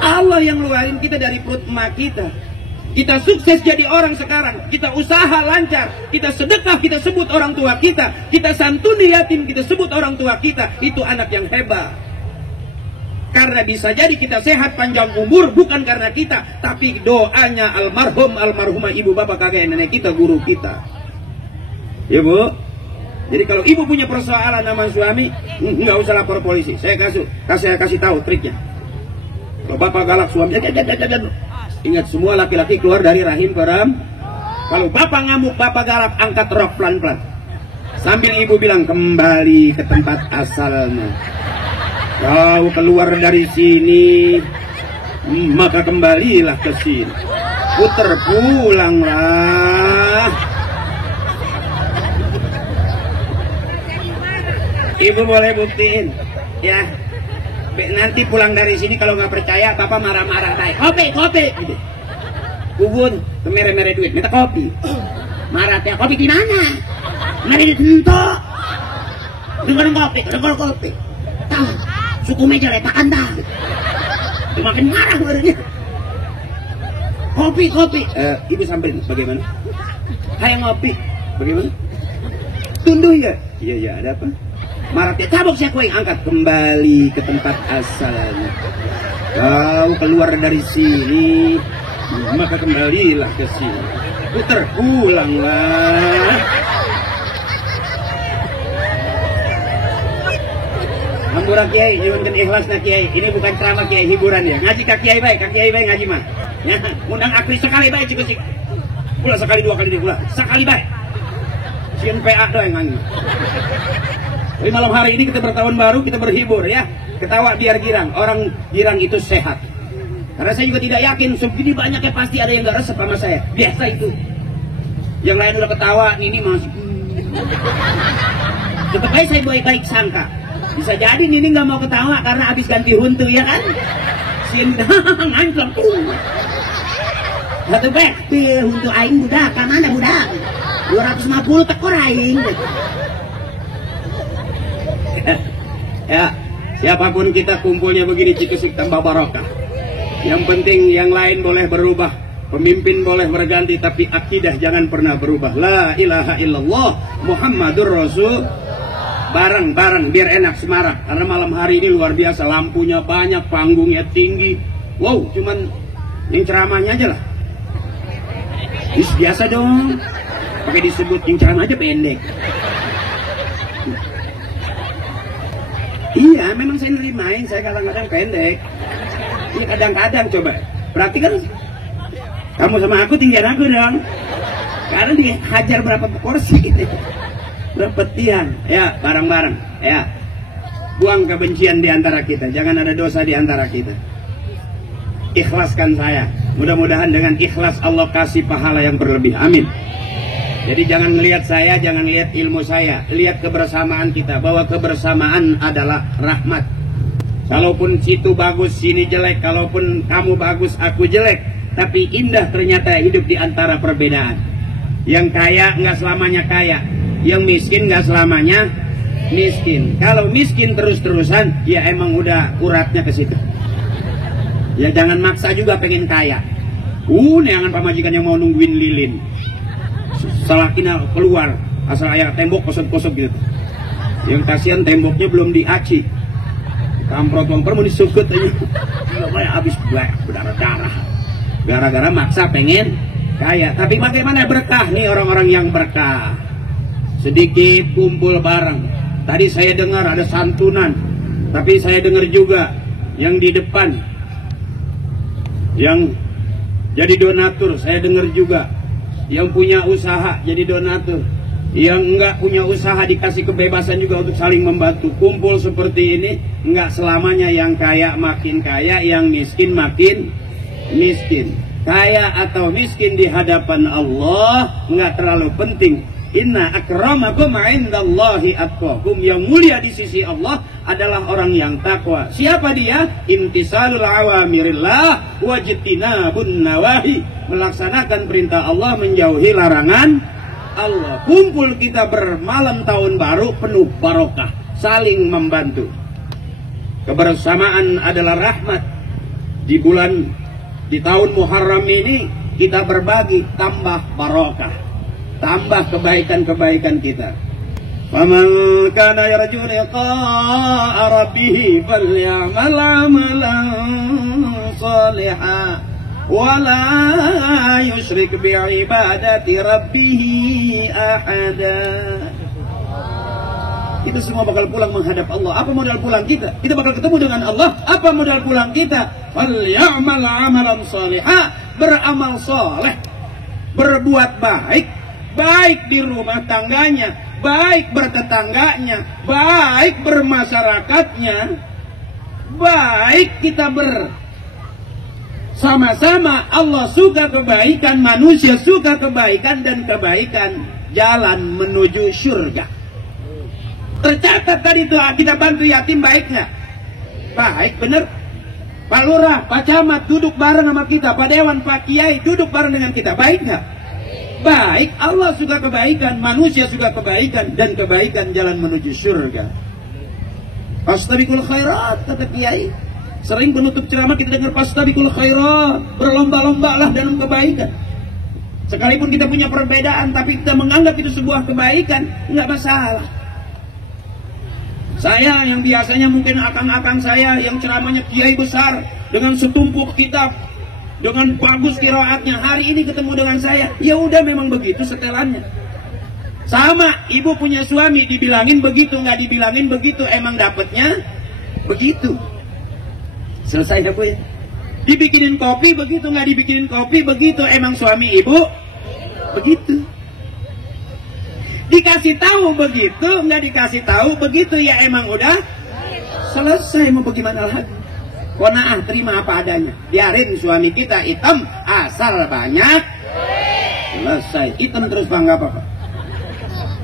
Allah yang ngeluarin kita dari perut emak kita. Kita sukses jadi orang sekarang, kita usaha lancar, kita sedekah, kita sebut orang tua kita, kita santuni yatim, kita sebut orang tua kita, itu anak yang hebat. Karena bisa jadi kita sehat panjang umur bukan karena kita, tapi doanya almarhum, almarhumah ibu bapak kakek nenek kita, guru kita. Ya Bu. Jadi kalau ibu punya persoalan sama suami, nggak usah lapor polisi. Saya kasih tahu triknya. Kalau bapak galak suami, ingat semua laki-laki keluar dari rahim perempuan. Kalau bapak ngamuk, bapak galak, angkat rok pelan-pelan. Sambil ibu bilang, kembali ke tempat asalmu. Kau keluar dari sini, maka kembalilah ke sini. Puter pulanglah. Ibu boleh buktiin, ya. Nanti pulang dari sini kalau nggak percaya, bapak marah-marah baik. Kopi. Bubun, mere-mere duit, minta kopi. Marah teh, kopi di mana? Mari ditentu. Dengar kopi. Tahu, suku meja letakan dah. Makin marah barunya. Kopi. Ibu sampein, bagaimana? Hai ngopi, bagaimana? Tunduh ya? Iya, ada apa? Marah dia, cabuk saya kue, angkat kembali ke tempat asalnya. Kau keluar dari sini, maka kembalilah ke sini. Puter pulanglah. Hampura Kiai, nyuwunkeun ikhlas na Kiai. Ini bukan ceramah Kiai, hiburan ya. Ngaji ka Kiai baik, ngaji mah. Ya, undang akri sekali baik cik. Pula sekali dua kali pula. Sekali baik. Sieun PA doang ngaji. Jadi malam hari ini kita bertahun baru, kita berhibur ya. Ketawa biar girang. Orang girang itu sehat. Karena saya juga tidak yakin, segini banyaknya pasti ada yang gak resep sama saya. Biasa itu. Yang lain udah ketawa, ini masih. Tetap aja saya baik-baik sangka. Bisa jadi Nini gak mau ketawa karena habis ganti huntu ya kan? Sin nganclong. Satu bek, huntu aing budak, mana budak? 250 tekor aing. Ya, siapapun kita kumpulnya begini cikesik tambah barokah. Yang penting yang lain boleh berubah, pemimpin boleh berganti, tapi akidah jangan pernah berubah. La ilaha illallah Muhammadur Rasul. Bareng-bareng biar enak semarak. Karena malam hari ini luar biasa, lampunya banyak, panggungnya tinggi. Wow, cuman yang ceramahnya aja lah. Biasa dong. Pakai disebut yang ceramah aja pendek. Iya, memang saya nerimain, saya kadang-kadang pendek. Iya, kadang-kadang coba. Berarti kan kamu sama aku tinggian aku dong. Karena dihajar berapa porsi gitu. Berapa tiang. Ya, bareng-bareng. Ya. Buang kebencian di antara kita. Jangan ada dosa di antara kita. Ikhlaskan saya. Mudah-mudahan dengan ikhlas Allah kasih pahala yang berlebih. Amin. Jadi jangan melihat saya, jangan lihat ilmu saya. Lihat kebersamaan kita, bahwa kebersamaan adalah rahmat. Kalaupun situ bagus, sini jelek. Kalaupun kamu bagus, aku jelek. Tapi indah ternyata hidup di antara perbedaan. Yang kaya nggak selamanya kaya. Yang miskin nggak selamanya miskin. Kalau miskin terus-terusan, ya emang udah uratnya ke situ. Ya jangan maksa juga pengen kaya. Neangan pamajikan yang mau nungguin lilin. Salah kina keluar asal ayah tembok kosong-kosong gitu. Yang kasihan temboknya belum diaci. Kamprot lomper mau disukut aja. Kayak habis berdarah-darah. Gara-gara maksa pengen kaya. Tapi bagaimana berkah nih orang-orang yang berkah? Sedikit kumpul bareng. Tadi saya dengar ada santunan. Tapi saya dengar juga yang di depan yang jadi donatur, saya dengar juga. Yang punya usaha jadi donatur, yang enggak punya usaha dikasih kebebasan juga untuk saling membantu. Kumpul seperti ini, enggak selamanya yang kaya makin kaya, yang miskin makin miskin. Kaya atau miskin di hadapan Allah enggak terlalu penting. Inna akramakum indallahi atqakum. Yang mulia di sisi Allah adalah orang yang takwa. Siapa dia? Imtisalul awamirillah wajtinabun nawahi. Melaksanakan perintah Allah, menjauhi larangan Allah. Kumpul kita bermalam tahun baru penuh barokah, saling membantu. Kebersamaan adalah rahmat. Di tahun Muharram ini kita berbagi, tambah barokah, tambah kebaikan-kebaikan kita. Faman kana yarju liqa'a rabbih falyamal 'amalan shalihan wa la yusyrik bi'ibadati rabbih ahada. Kita semua bakal pulang menghadap Allah. Apa modal pulang kita? Kita bakal ketemu dengan Allah. Apa modal pulang kita? Falyamal 'amalan shalihan, beramal soleh, berbuat baik, baik di rumah tangganya, baik bertetangganya, baik bermasyarakatnya, baik kita bersama-sama. Allah suka kebaikan, manusia suka kebaikan, dan kebaikan jalan menuju surga. Tercatat tadi tuh, kita bantu yatim baik nggak? Baik, bener. Pak Lurah, Pak Camat duduk bareng sama kita, Pak Dewan, Pak Kiai duduk bareng dengan kita, baik nggak? Baik. Allah suka kebaikan, manusia suka kebaikan, dan kebaikan jalan menuju surga. Fastabiqul khairat, kata Kiai. Sering penutup ceramah kita dengar fastabiqul khairat, berlomba-lombalah dalam kebaikan. Sekalipun kita punya perbedaan, tapi kita menganggap itu sebuah kebaikan, nggak masalah. Saya yang biasanya mungkin akang-akang saya yang ceramahnya kiai besar dengan setumpuk kitab, dengan bagus qiraatnya, hari ini ketemu dengan saya, ya udah memang begitu setelannya. Sama, ibu punya suami dibilangin begitu, nggak dibilangin begitu, emang dapetnya begitu. Selesai ya Bu ya. Dibikinin kopi begitu, nggak dibikinin kopi begitu, emang suami ibu begitu. Dikasih tahu begitu, nggak dikasih tahu begitu, ya emang udah selesai. Mau bagaimana lagi? Qanaah, terima apa adanya. Biarin suami kita hitam asal banyak, selesai. Hitam terus bang, nggak apa-apa.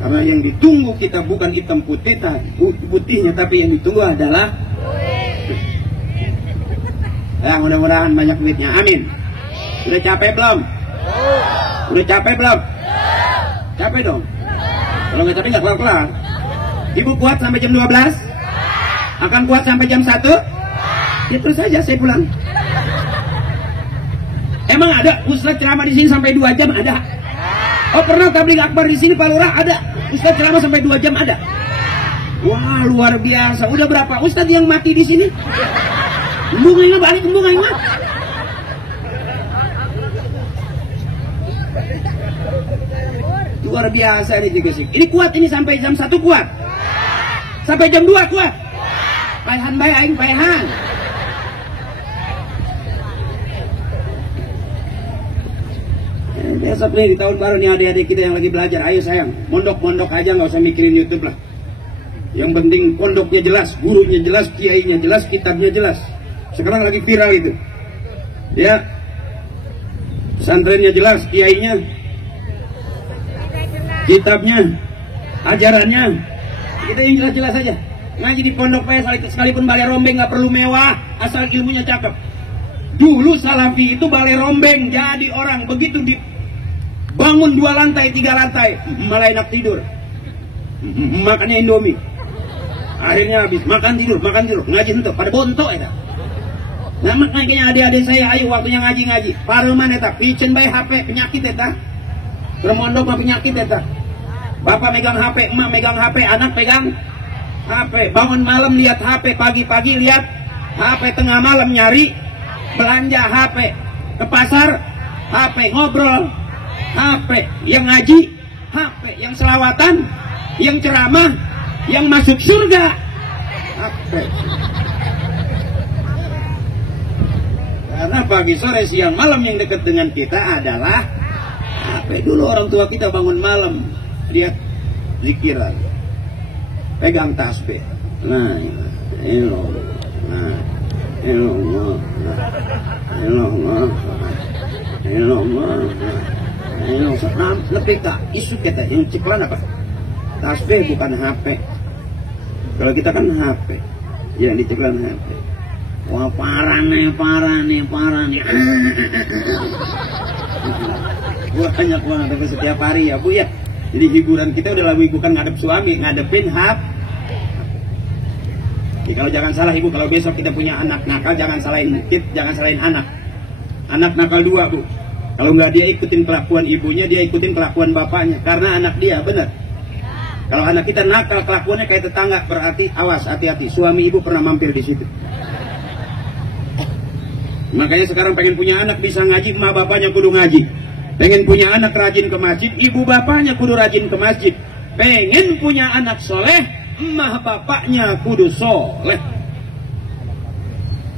Karena yang ditunggu kita bukan hitam putihnya, tapi yang ditunggu adalah ya, mudah-mudahan banyak duitnya, amin. Udah capek belum? Udah capek belum? Capek dong. Kalau nggak capek nggak kelar-kelar. Ibu kuat sampai jam 12? Akan kuat sampai jam 1? Ya terus saja saya pulang. Emang ada ustaz ceramah di sini sampai 2 jam? Ada. Oh, pernah tabligh akbar di sini Pak Lurah? Ada. Ustaz ceramah sampai 2 jam? Ada. Wah, luar biasa. Udah berapa ustaz yang mati di sini? Embung balik, embung aing mah. Luar biasa ini juga sih. Ini kuat, ini sampai jam 1 kuat. Sampai jam 2 kuat. Paehan bae aing paehan. Besok nih di tahun baru nih adik-adik kita yang lagi belajar, ayo sayang, mondok-mondok aja, nggak usah mikirin YouTube lah. Yang penting pondoknya jelas, gurunya jelas, kiainya jelas, kitabnya jelas. Sekarang lagi viral itu. Ya. Pesantrennya jelas, kiainya, kitabnya, ajarannya, kita yang jelas-jelas aja. Ngaji di pondok sekalipun balai rombeng nggak perlu mewah, asal ilmunya cakep. Dulu Salafi itu balai rombeng, jadi orang begitu dibangun 2 lantai, 3 lantai, malah enak tidur, makannya Indomie. Akhirnya habis makan tidur, ngaji untuk pada bontok ya. Nah makanya adik-adik saya, ayo waktunya ngaji. Paruman eta, picen bae HP penyakit eta. Bermondok mah penyakit eta. Bapak megang HP, emak megang HP, anak pegang HP. Bangun malam lihat HP, pagi-pagi lihat HP, tengah malam nyari belanja HP, ke pasar HP, ngobrol HP, yang ngaji HP, yang selawatan, yang ceramah, yang masuk surga HP. Karena pagi, sore, siang, malam yang dekat dengan kita adalah HP. Dulu orang tua kita bangun malam lihat zikiran, pegang tasbih, nah lebih kak isu kita yang ciklan apa? Tasbih bukan HP. Kalau kita kan HP, yang diciklan HP. Wah parah nih. Wah banyak banget tapi setiap hari ya Bu ya. Jadi hiburan kita udah lagu bukan ngadep suami, ngadepin HP. Jadi kalau jangan salah ibu, kalau besok kita punya anak nakal, jangan salahin anak. Anak nakal 2 Bu. Kalau nggak dia ikutin kelakuan ibunya, dia ikutin kelakuan bapaknya. Karena anak dia, benar. Kalau anak kita nakal kelakuannya kayak tetangga, berarti awas, hati-hati. Suami ibu pernah mampir di situ. Makanya sekarang pengen punya anak bisa ngaji, emak bapaknya kudu ngaji. Pengen punya anak rajin ke masjid, ibu bapaknya kudu rajin ke masjid. Pengen punya anak soleh, emak bapaknya kudu soleh.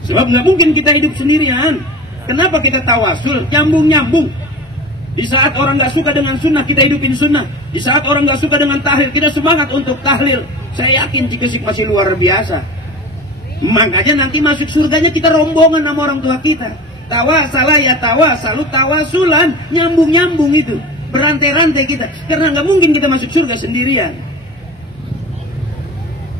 Sebab nggak mungkin kita hidup sendirian. Kenapa kita tawasul? Nyambung-nyambung. Di saat orang nggak suka dengan sunnah, kita hidupin sunnah. Di saat orang nggak suka dengan tahlil, kita semangat untuk tahlil. Saya yakin Cikesik masih luar biasa. Makanya nanti masuk surganya kita rombongan sama orang tua kita. Tawasala ya tawasalu tawasulan. Nyambung-nyambung itu. Berantai-rantai kita. Karena nggak mungkin kita masuk surga sendirian.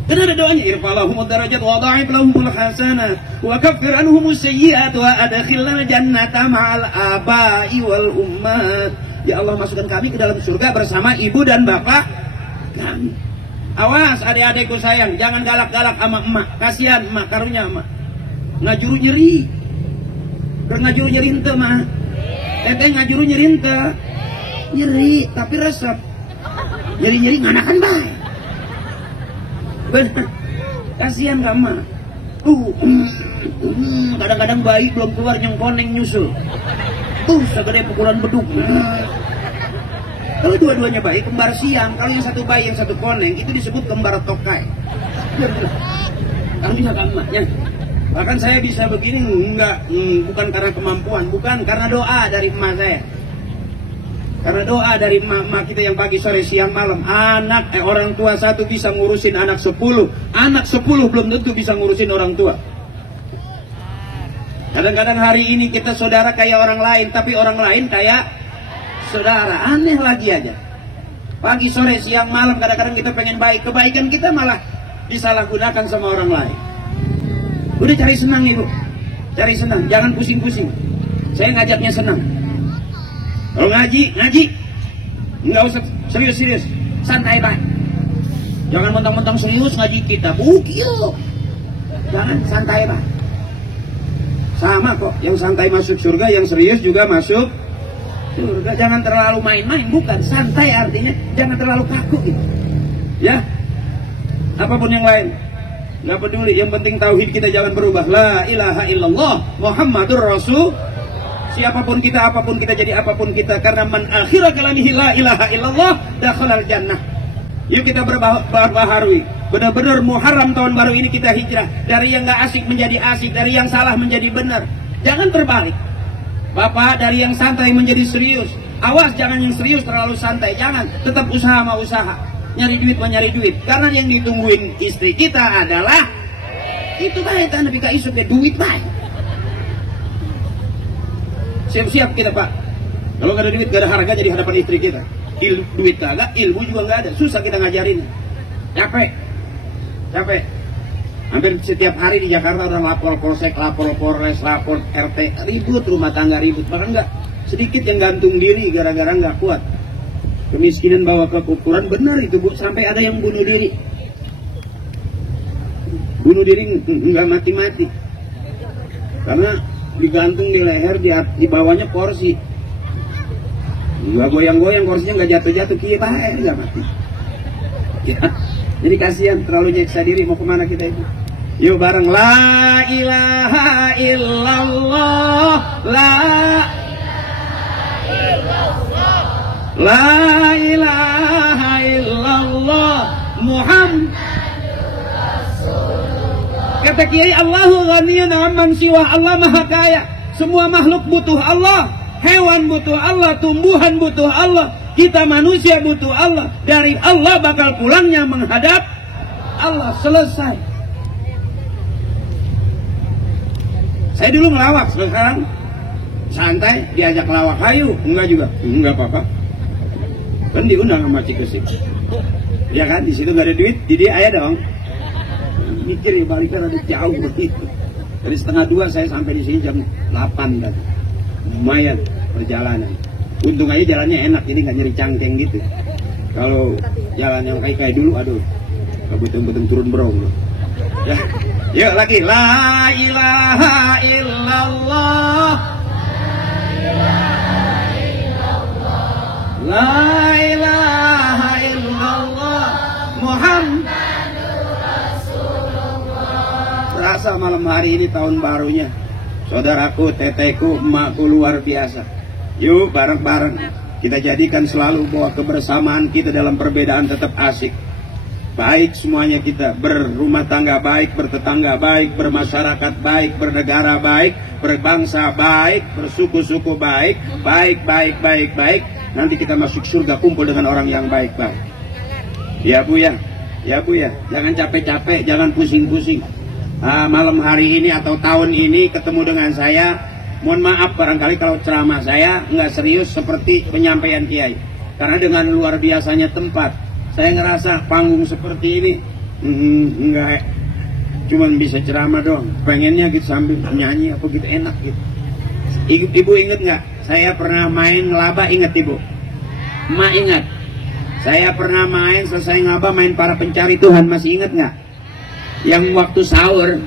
Karena ada doanya, irfa'lahumud darajat wa dha'if lahumul hasanah wa kaffir anhumus sayyi'at wa adkhilna jannata ma'al aba'i wal ummat. Ya Allah, masukkan kami ke dalam surga bersama ibu dan bapak kami. Awas adik-adikku sayang, jangan galak-galak sama emak. Kasihan emak, karunya emak ngajuru nyeri. Ngajuru nyeri ente mah. Teteh ngajuru nyeri ente. Nyeri tapi resep. Nyeri-nyeri nganakan baik. Benar, kasihan gak emak. Kadang-kadang bayi belum keluar nyengkoneng nyusul. Segede pukulan beduk. Kalau dua-duanya bayi, kembar siang. Kalau yang satu bayi, yang satu koneng, itu disebut kembar tokai. Kamu bisa gak emaknya? Bahkan saya bisa begini, bukan karena kemampuan, bukan karena doa dari emak saya. Karena doa dari emak kita yang pagi, sore, siang, malam. Orang tua satu bisa ngurusin anak 10. Anak 10 belum tentu bisa ngurusin orang tua. Kadang-kadang hari ini kita saudara kayak orang lain, tapi orang lain kayak saudara. Aneh lagi aja. Pagi, sore, siang, malam kadang-kadang kita pengen baik. Kebaikan kita malah disalahgunakan sama orang lain. Udah cari senang ibu. Cari senang, jangan pusing-pusing. Saya ngajaknya senang. Kalau ngaji, nggak usah serius-serius, santai baik. Jangan mentang-mentang serius ngaji kita, bukio. Jangan, santai baik. Sama kok, yang santai masuk surga, yang serius juga masuk surga. Jangan terlalu main-main, bukan santai artinya jangan terlalu kaku gitu. Ya, apapun yang lain, nggak peduli. Yang penting tauhid kita jangan berubah. La ilaha illallah Muhammadur Rasul. Siapapun kita, apapun kita, jadi apapun kita. Karena man akhira kalamihi la ilaha illallah dakhalal jannah. Yuk kita berbaharui. Benar-benar Muharram tahun baru ini kita hijrah. Dari yang gak asik menjadi asik. Dari yang salah menjadi benar. Jangan terbalik. Bapak, dari yang santai menjadi serius. Awas jangan yang serius terlalu santai. Jangan, tetap usaha sama usaha. Nyari duit nyari duit. Karena yang ditungguin istri kita adalah itu baik, tanah kita isu ya duit baik. Siap-siap kita pak. Kalau gak ada duit, gak ada harga jadi hadapan istri kita. Duit kagak, ilmu juga gak ada. Susah kita ngajarin. Capek. Hampir setiap hari di Jakarta orang lapor polsek, lapor polres, lapor RT. Ribut, rumah tangga ribut. Bahkan gak sedikit yang gantung diri gara-gara gak kuat. Kemiskinan bawa ke kuburan, benar itu bu. Sampai ada yang bunuh diri. Bunuh diri gak mati-mati. Karena digantung di leher, di bawahnya porsi. Nggak goyang-goyang, porsinya nggak jatuh-jatuh, kia baik, nggak mati. Ya, jadi kasihan, terlalu nyeksa diri. Mau kemana kita itu? Yuk bareng, la ilaha illallah, la ilaha illallah Muhammad. Kata Kiai, Allahu ghaniyun amman siwa. Allah maha kaya. Semua makhluk butuh Allah. Hewan butuh Allah. Tumbuhan butuh Allah. Kita manusia butuh Allah. Dari Allah bakal pulangnya menghadap Allah. Selesai. Saya dulu ngelawak. Sekarang santai. Diajak ngelawak. Hayu. Enggak juga. Enggak apa-apa. Kan diundang sama Cikesik. Ya kan? Di situ nggak ada duit. Jadi ayah dong. Mikir ya balikan ada jauh begitu. Dari 1:30 saya sampai di sini jam 8 tadi. Lumayan perjalanan. Untung aja jalannya enak, jadi nggak nyeri cangkeng gitu. Kalau jalan yang kayak dulu, aduh, betul-betul turun berong. Ya, yuk lagi. La ilaha illallah. La ilaha La ilaha illallah Muhammadur Rasulullah. Terasa malam hari ini tahun barunya. Saudaraku, teteku, emakku luar biasa. Yuk bareng-bareng kita jadikan selalu bahwa kebersamaan kita dalam perbedaan tetap asik. Baik semuanya kita, berumah tangga baik, bertetangga baik, bermasyarakat baik, bernegara baik, berbangsa baik, bersuku-suku baik, baik. Nanti kita masuk surga kumpul dengan orang yang baik-baik. Ya Bu ya, jangan capek-capek, jangan pusing-pusing. Malam hari ini atau tahun ini ketemu dengan saya, mohon maaf barangkali kalau ceramah saya nggak serius seperti penyampaian kiai. Karena dengan luar biasanya tempat. Saya ngerasa panggung seperti ini enggak cuman bisa ceramah doang. Pengennya gitu sambil nyanyi apa gitu enak gitu. Ibu inget nggak? Saya pernah main ngelaba, inget Ibu? Mak ingat. Saya pernah main selesai ngaba main para pencari Tuhan, masih inget nggak? Yang waktu sahur,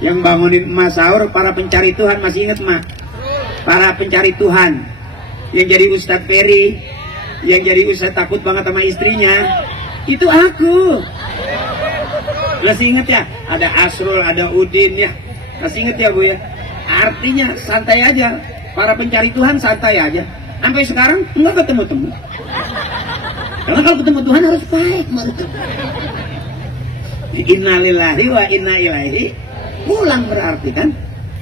yang bangunin emak sahur para pencari Tuhan, masih inget Mak? Para pencari Tuhan yang jadi Ustadz Ferry, yang jadi Ustadz takut banget sama istrinya, itu aku. Masih inget ya? Ada Asrul, ada Udin ya. Masih inget ya Bu ya? Artinya santai aja. Para pencari Tuhan santai aja. Sampai sekarang enggak ketemu-temu. Karena kalau ketemu Tuhan harus baik. Innalillahi wa inna ilaihi pulang berarti kan?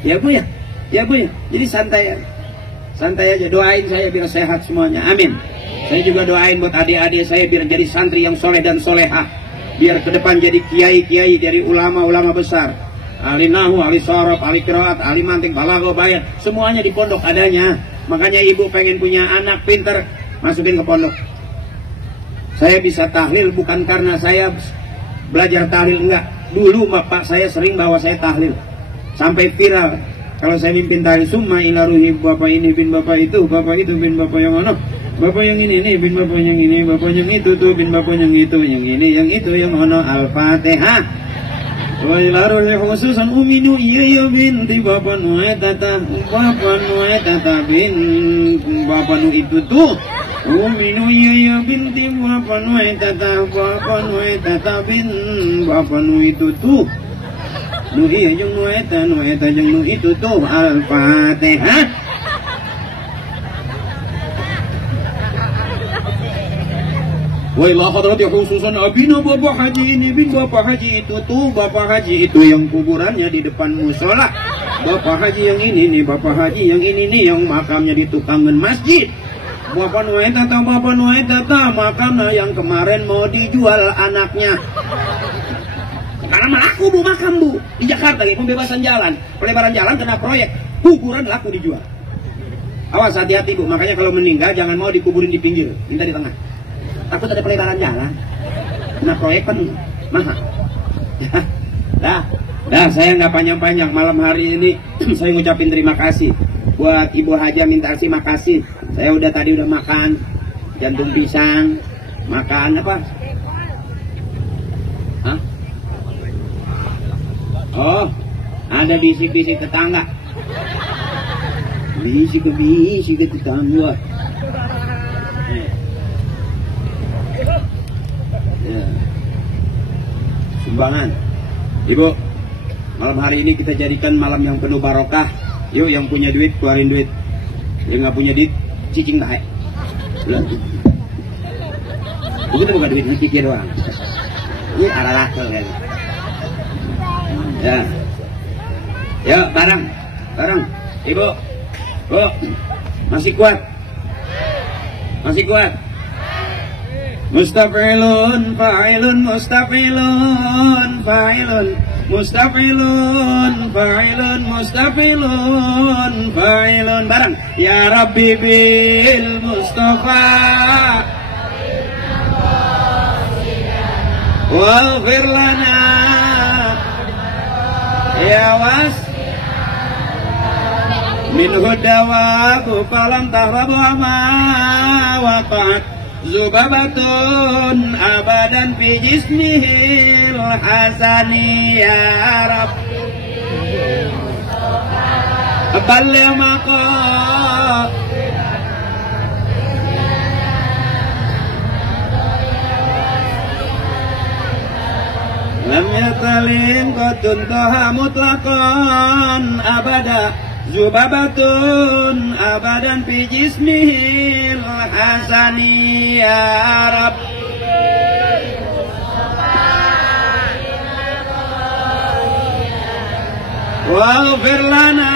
Ya Bu ya? Ya Bu ya? Jadi santai aja. Santai aja, doain saya biar sehat semuanya. Amin. Saya juga doain buat adik-adik saya biar jadi santri yang soleh dan solehah. Biar ke depan jadi kiai-kiai, dari ulama-ulama besar. Ahli nahu, ahli sorof, ahli qiraat, ahli mantik, balaghah, bayan. Semuanya di pondok adanya. Makanya ibu pengen punya anak pinter, masukin ke pondok. Saya bisa tahlil bukan karena saya belajar tahlil, enggak. Dulu bapak saya sering bawa saya tahlil. Sampai viral. Kalau saya mimpin tahlil, summa ila ruhi, bapak ini bin bapak itu bin bapak yang mana? Bapak yang ini bin bapak yang ini, bapak yang itu tuh bin bapak yang itu, yang ini, yang itu, yang ono. Al-Fatihah. Wa ila ruhi khususan uminu iya binti bapak nuetata bin bapak nu itu tuh. Uminu iya binti bapak nuetata bin bapak nu itu tuh. Nu iya jeung nueta jeung nu itu tuh. Al-Fatihah. Wa ila hadrati khususan abina bapak haji ini bin bapak haji itu tuh. Bapak haji itu yang kuburannya di depan musola. Bapak haji yang ini nih, bapak haji yang ini nih yang makamnya di tukangan masjid. Bapak nuetata makamnya yang kemarin mau dijual anaknya. Karena laku Bu makam Bu di Jakarta nih, pembebasan jalan, pelebaran jalan kena proyek, kuburan laku dijual. Awas hati-hati Bu, makanya kalau meninggal jangan mau dikuburin di pinggir, minta di tengah. Takut ada pelebaran jalan, kena proyek kan mahal. Dah saya nggak panjang-panjang malam hari ini. Saya ngucapin terima kasih buat Ibu Haja, minta makasih. Saya udah makan jantung pisang, makan apa? Hah? Oh, ada bisik-bisik tetangga. Bisik ke tetangga. Ya. Sumbangan. Ibu, malam hari ini kita jadikan malam yang penuh barokah. Yuk yang punya duit keluarin duit. Yang nggak punya duit cicing baik. Itu bukan duit dipikir doang. Ini arah kan. Ya. Yuk bareng. Ibu. Bu, masih kuat? Masih kuat? Mustafilun fa'ilun mustafilun fa'ilun mustafilun fa'ilun mustafilun fa'ilun bareng. Ya Rabbi bil Mustafa waghfir lana ya was min hudawaku falam tahrabu ma wa ta'at zubabatun abadan fi jismihil hasani ya Rabbi balli maqa talim kotun toha mutlakon abada zubabatun abadan fi jismihil hasani ya Rab. Waghfir lana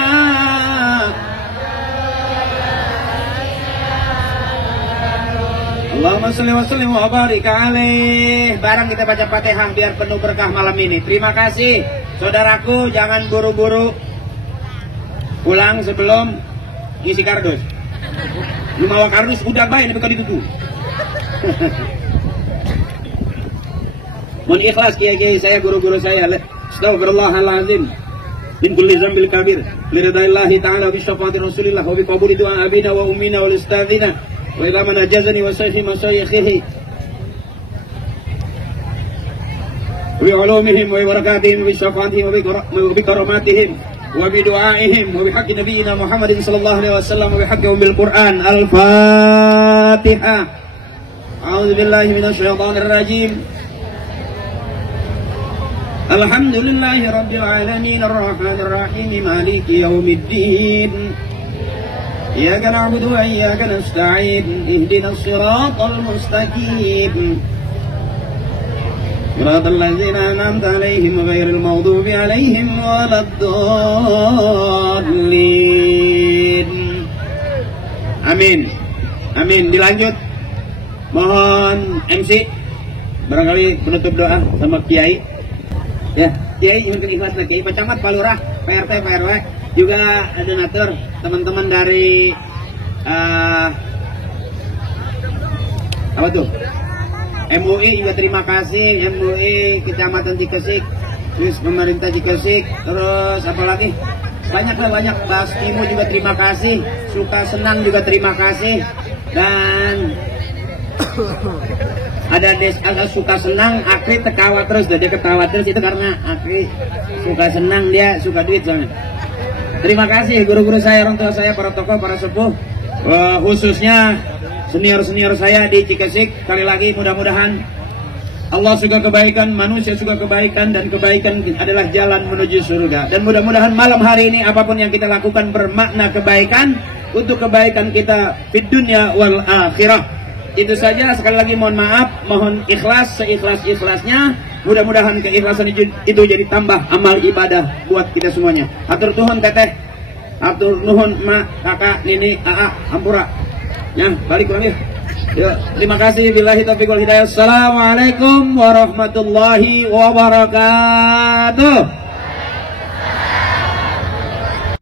Allahumma sholli wa sallim wa barik alaih. Barang kita baca Fatihah biar penuh berkah malam ini. Terima kasih saudaraku, jangan buru-buru pulang sebelum ngisi kardus. Lu mawa kardus udah baik tapi ditutup. Mohon ikhlas kiai-kiai saya, guru-guru saya. Astagfirullahalazim. Min kulli zambil kabir. Liridaillahi ta'ala bi syafaati Rasulillah wa bi qabuli du'a abina wa ummina wal ustadzina wa ila man ajazani wa shaykhi masyayikhihi wa bi ulumihim wa barakatihim wa bi syafaatihim wa bi karamatihim wa bi du'aihim wa bi haqqi nabiyyina Muhammadin sallallahu alaihi wasallam wa bi haqqi ummil Qur'an. Al-Fatihah. A'udzu billahi minasy syaithanir rajim. Alhamdulillahi rabbil alamin arrahmanir rahim maliki yaumiddin. Iyyaka na'budu wa iyyaka nasta'in. Ihdinas siratal mustaqim. Siratal ladzina an'amta 'alaihim ghairil maghdubi 'alaihim waladdallin. Amin. Amin. Dilanjut. Mohon MC barangkali penutup doa sama Kiai. Ya, Kiai untuk ikhlas Kiai Pecamat, Pak Lurah, PRT, PRW, juga donatur, teman-teman dari apa tuh? MUI juga terima kasih, MUI Kecamatan Cikesik, terus pemerintah Cikesik, terus apa lagi? Banyak, Bastimu juga terima kasih, Suka Senang juga terima kasih, dan ada agak suka senang, Akri ketawa terus, dia ketawa terus itu karena Akri suka senang, dia suka duit soalnya. Terima kasih guru-guru saya, orang tua saya, para tokoh, para sepuh, khususnya senior-senior saya di Cikesik. Sekali lagi mudah-mudahan Allah suka kebaikan, manusia suka kebaikan, dan kebaikan adalah jalan menuju surga. Dan mudah-mudahan malam hari ini apapun yang kita lakukan bermakna kebaikan untuk kebaikan kita di dunia wal akhirah. Itu saja, sekali lagi mohon maaf, mohon ikhlas seikhlas-ikhlasnya. Mudah-mudahan keikhlasan itu jadi tambah amal ibadah buat kita semuanya. Atur tuhun teteh, atur nuhun mak, kakak, nini, aa, ampura. Ya, balik lagi. Yuk, terima kasih. Billahi taufiq wal hidayah. Assalamualaikum warahmatullahi wabarakatuh.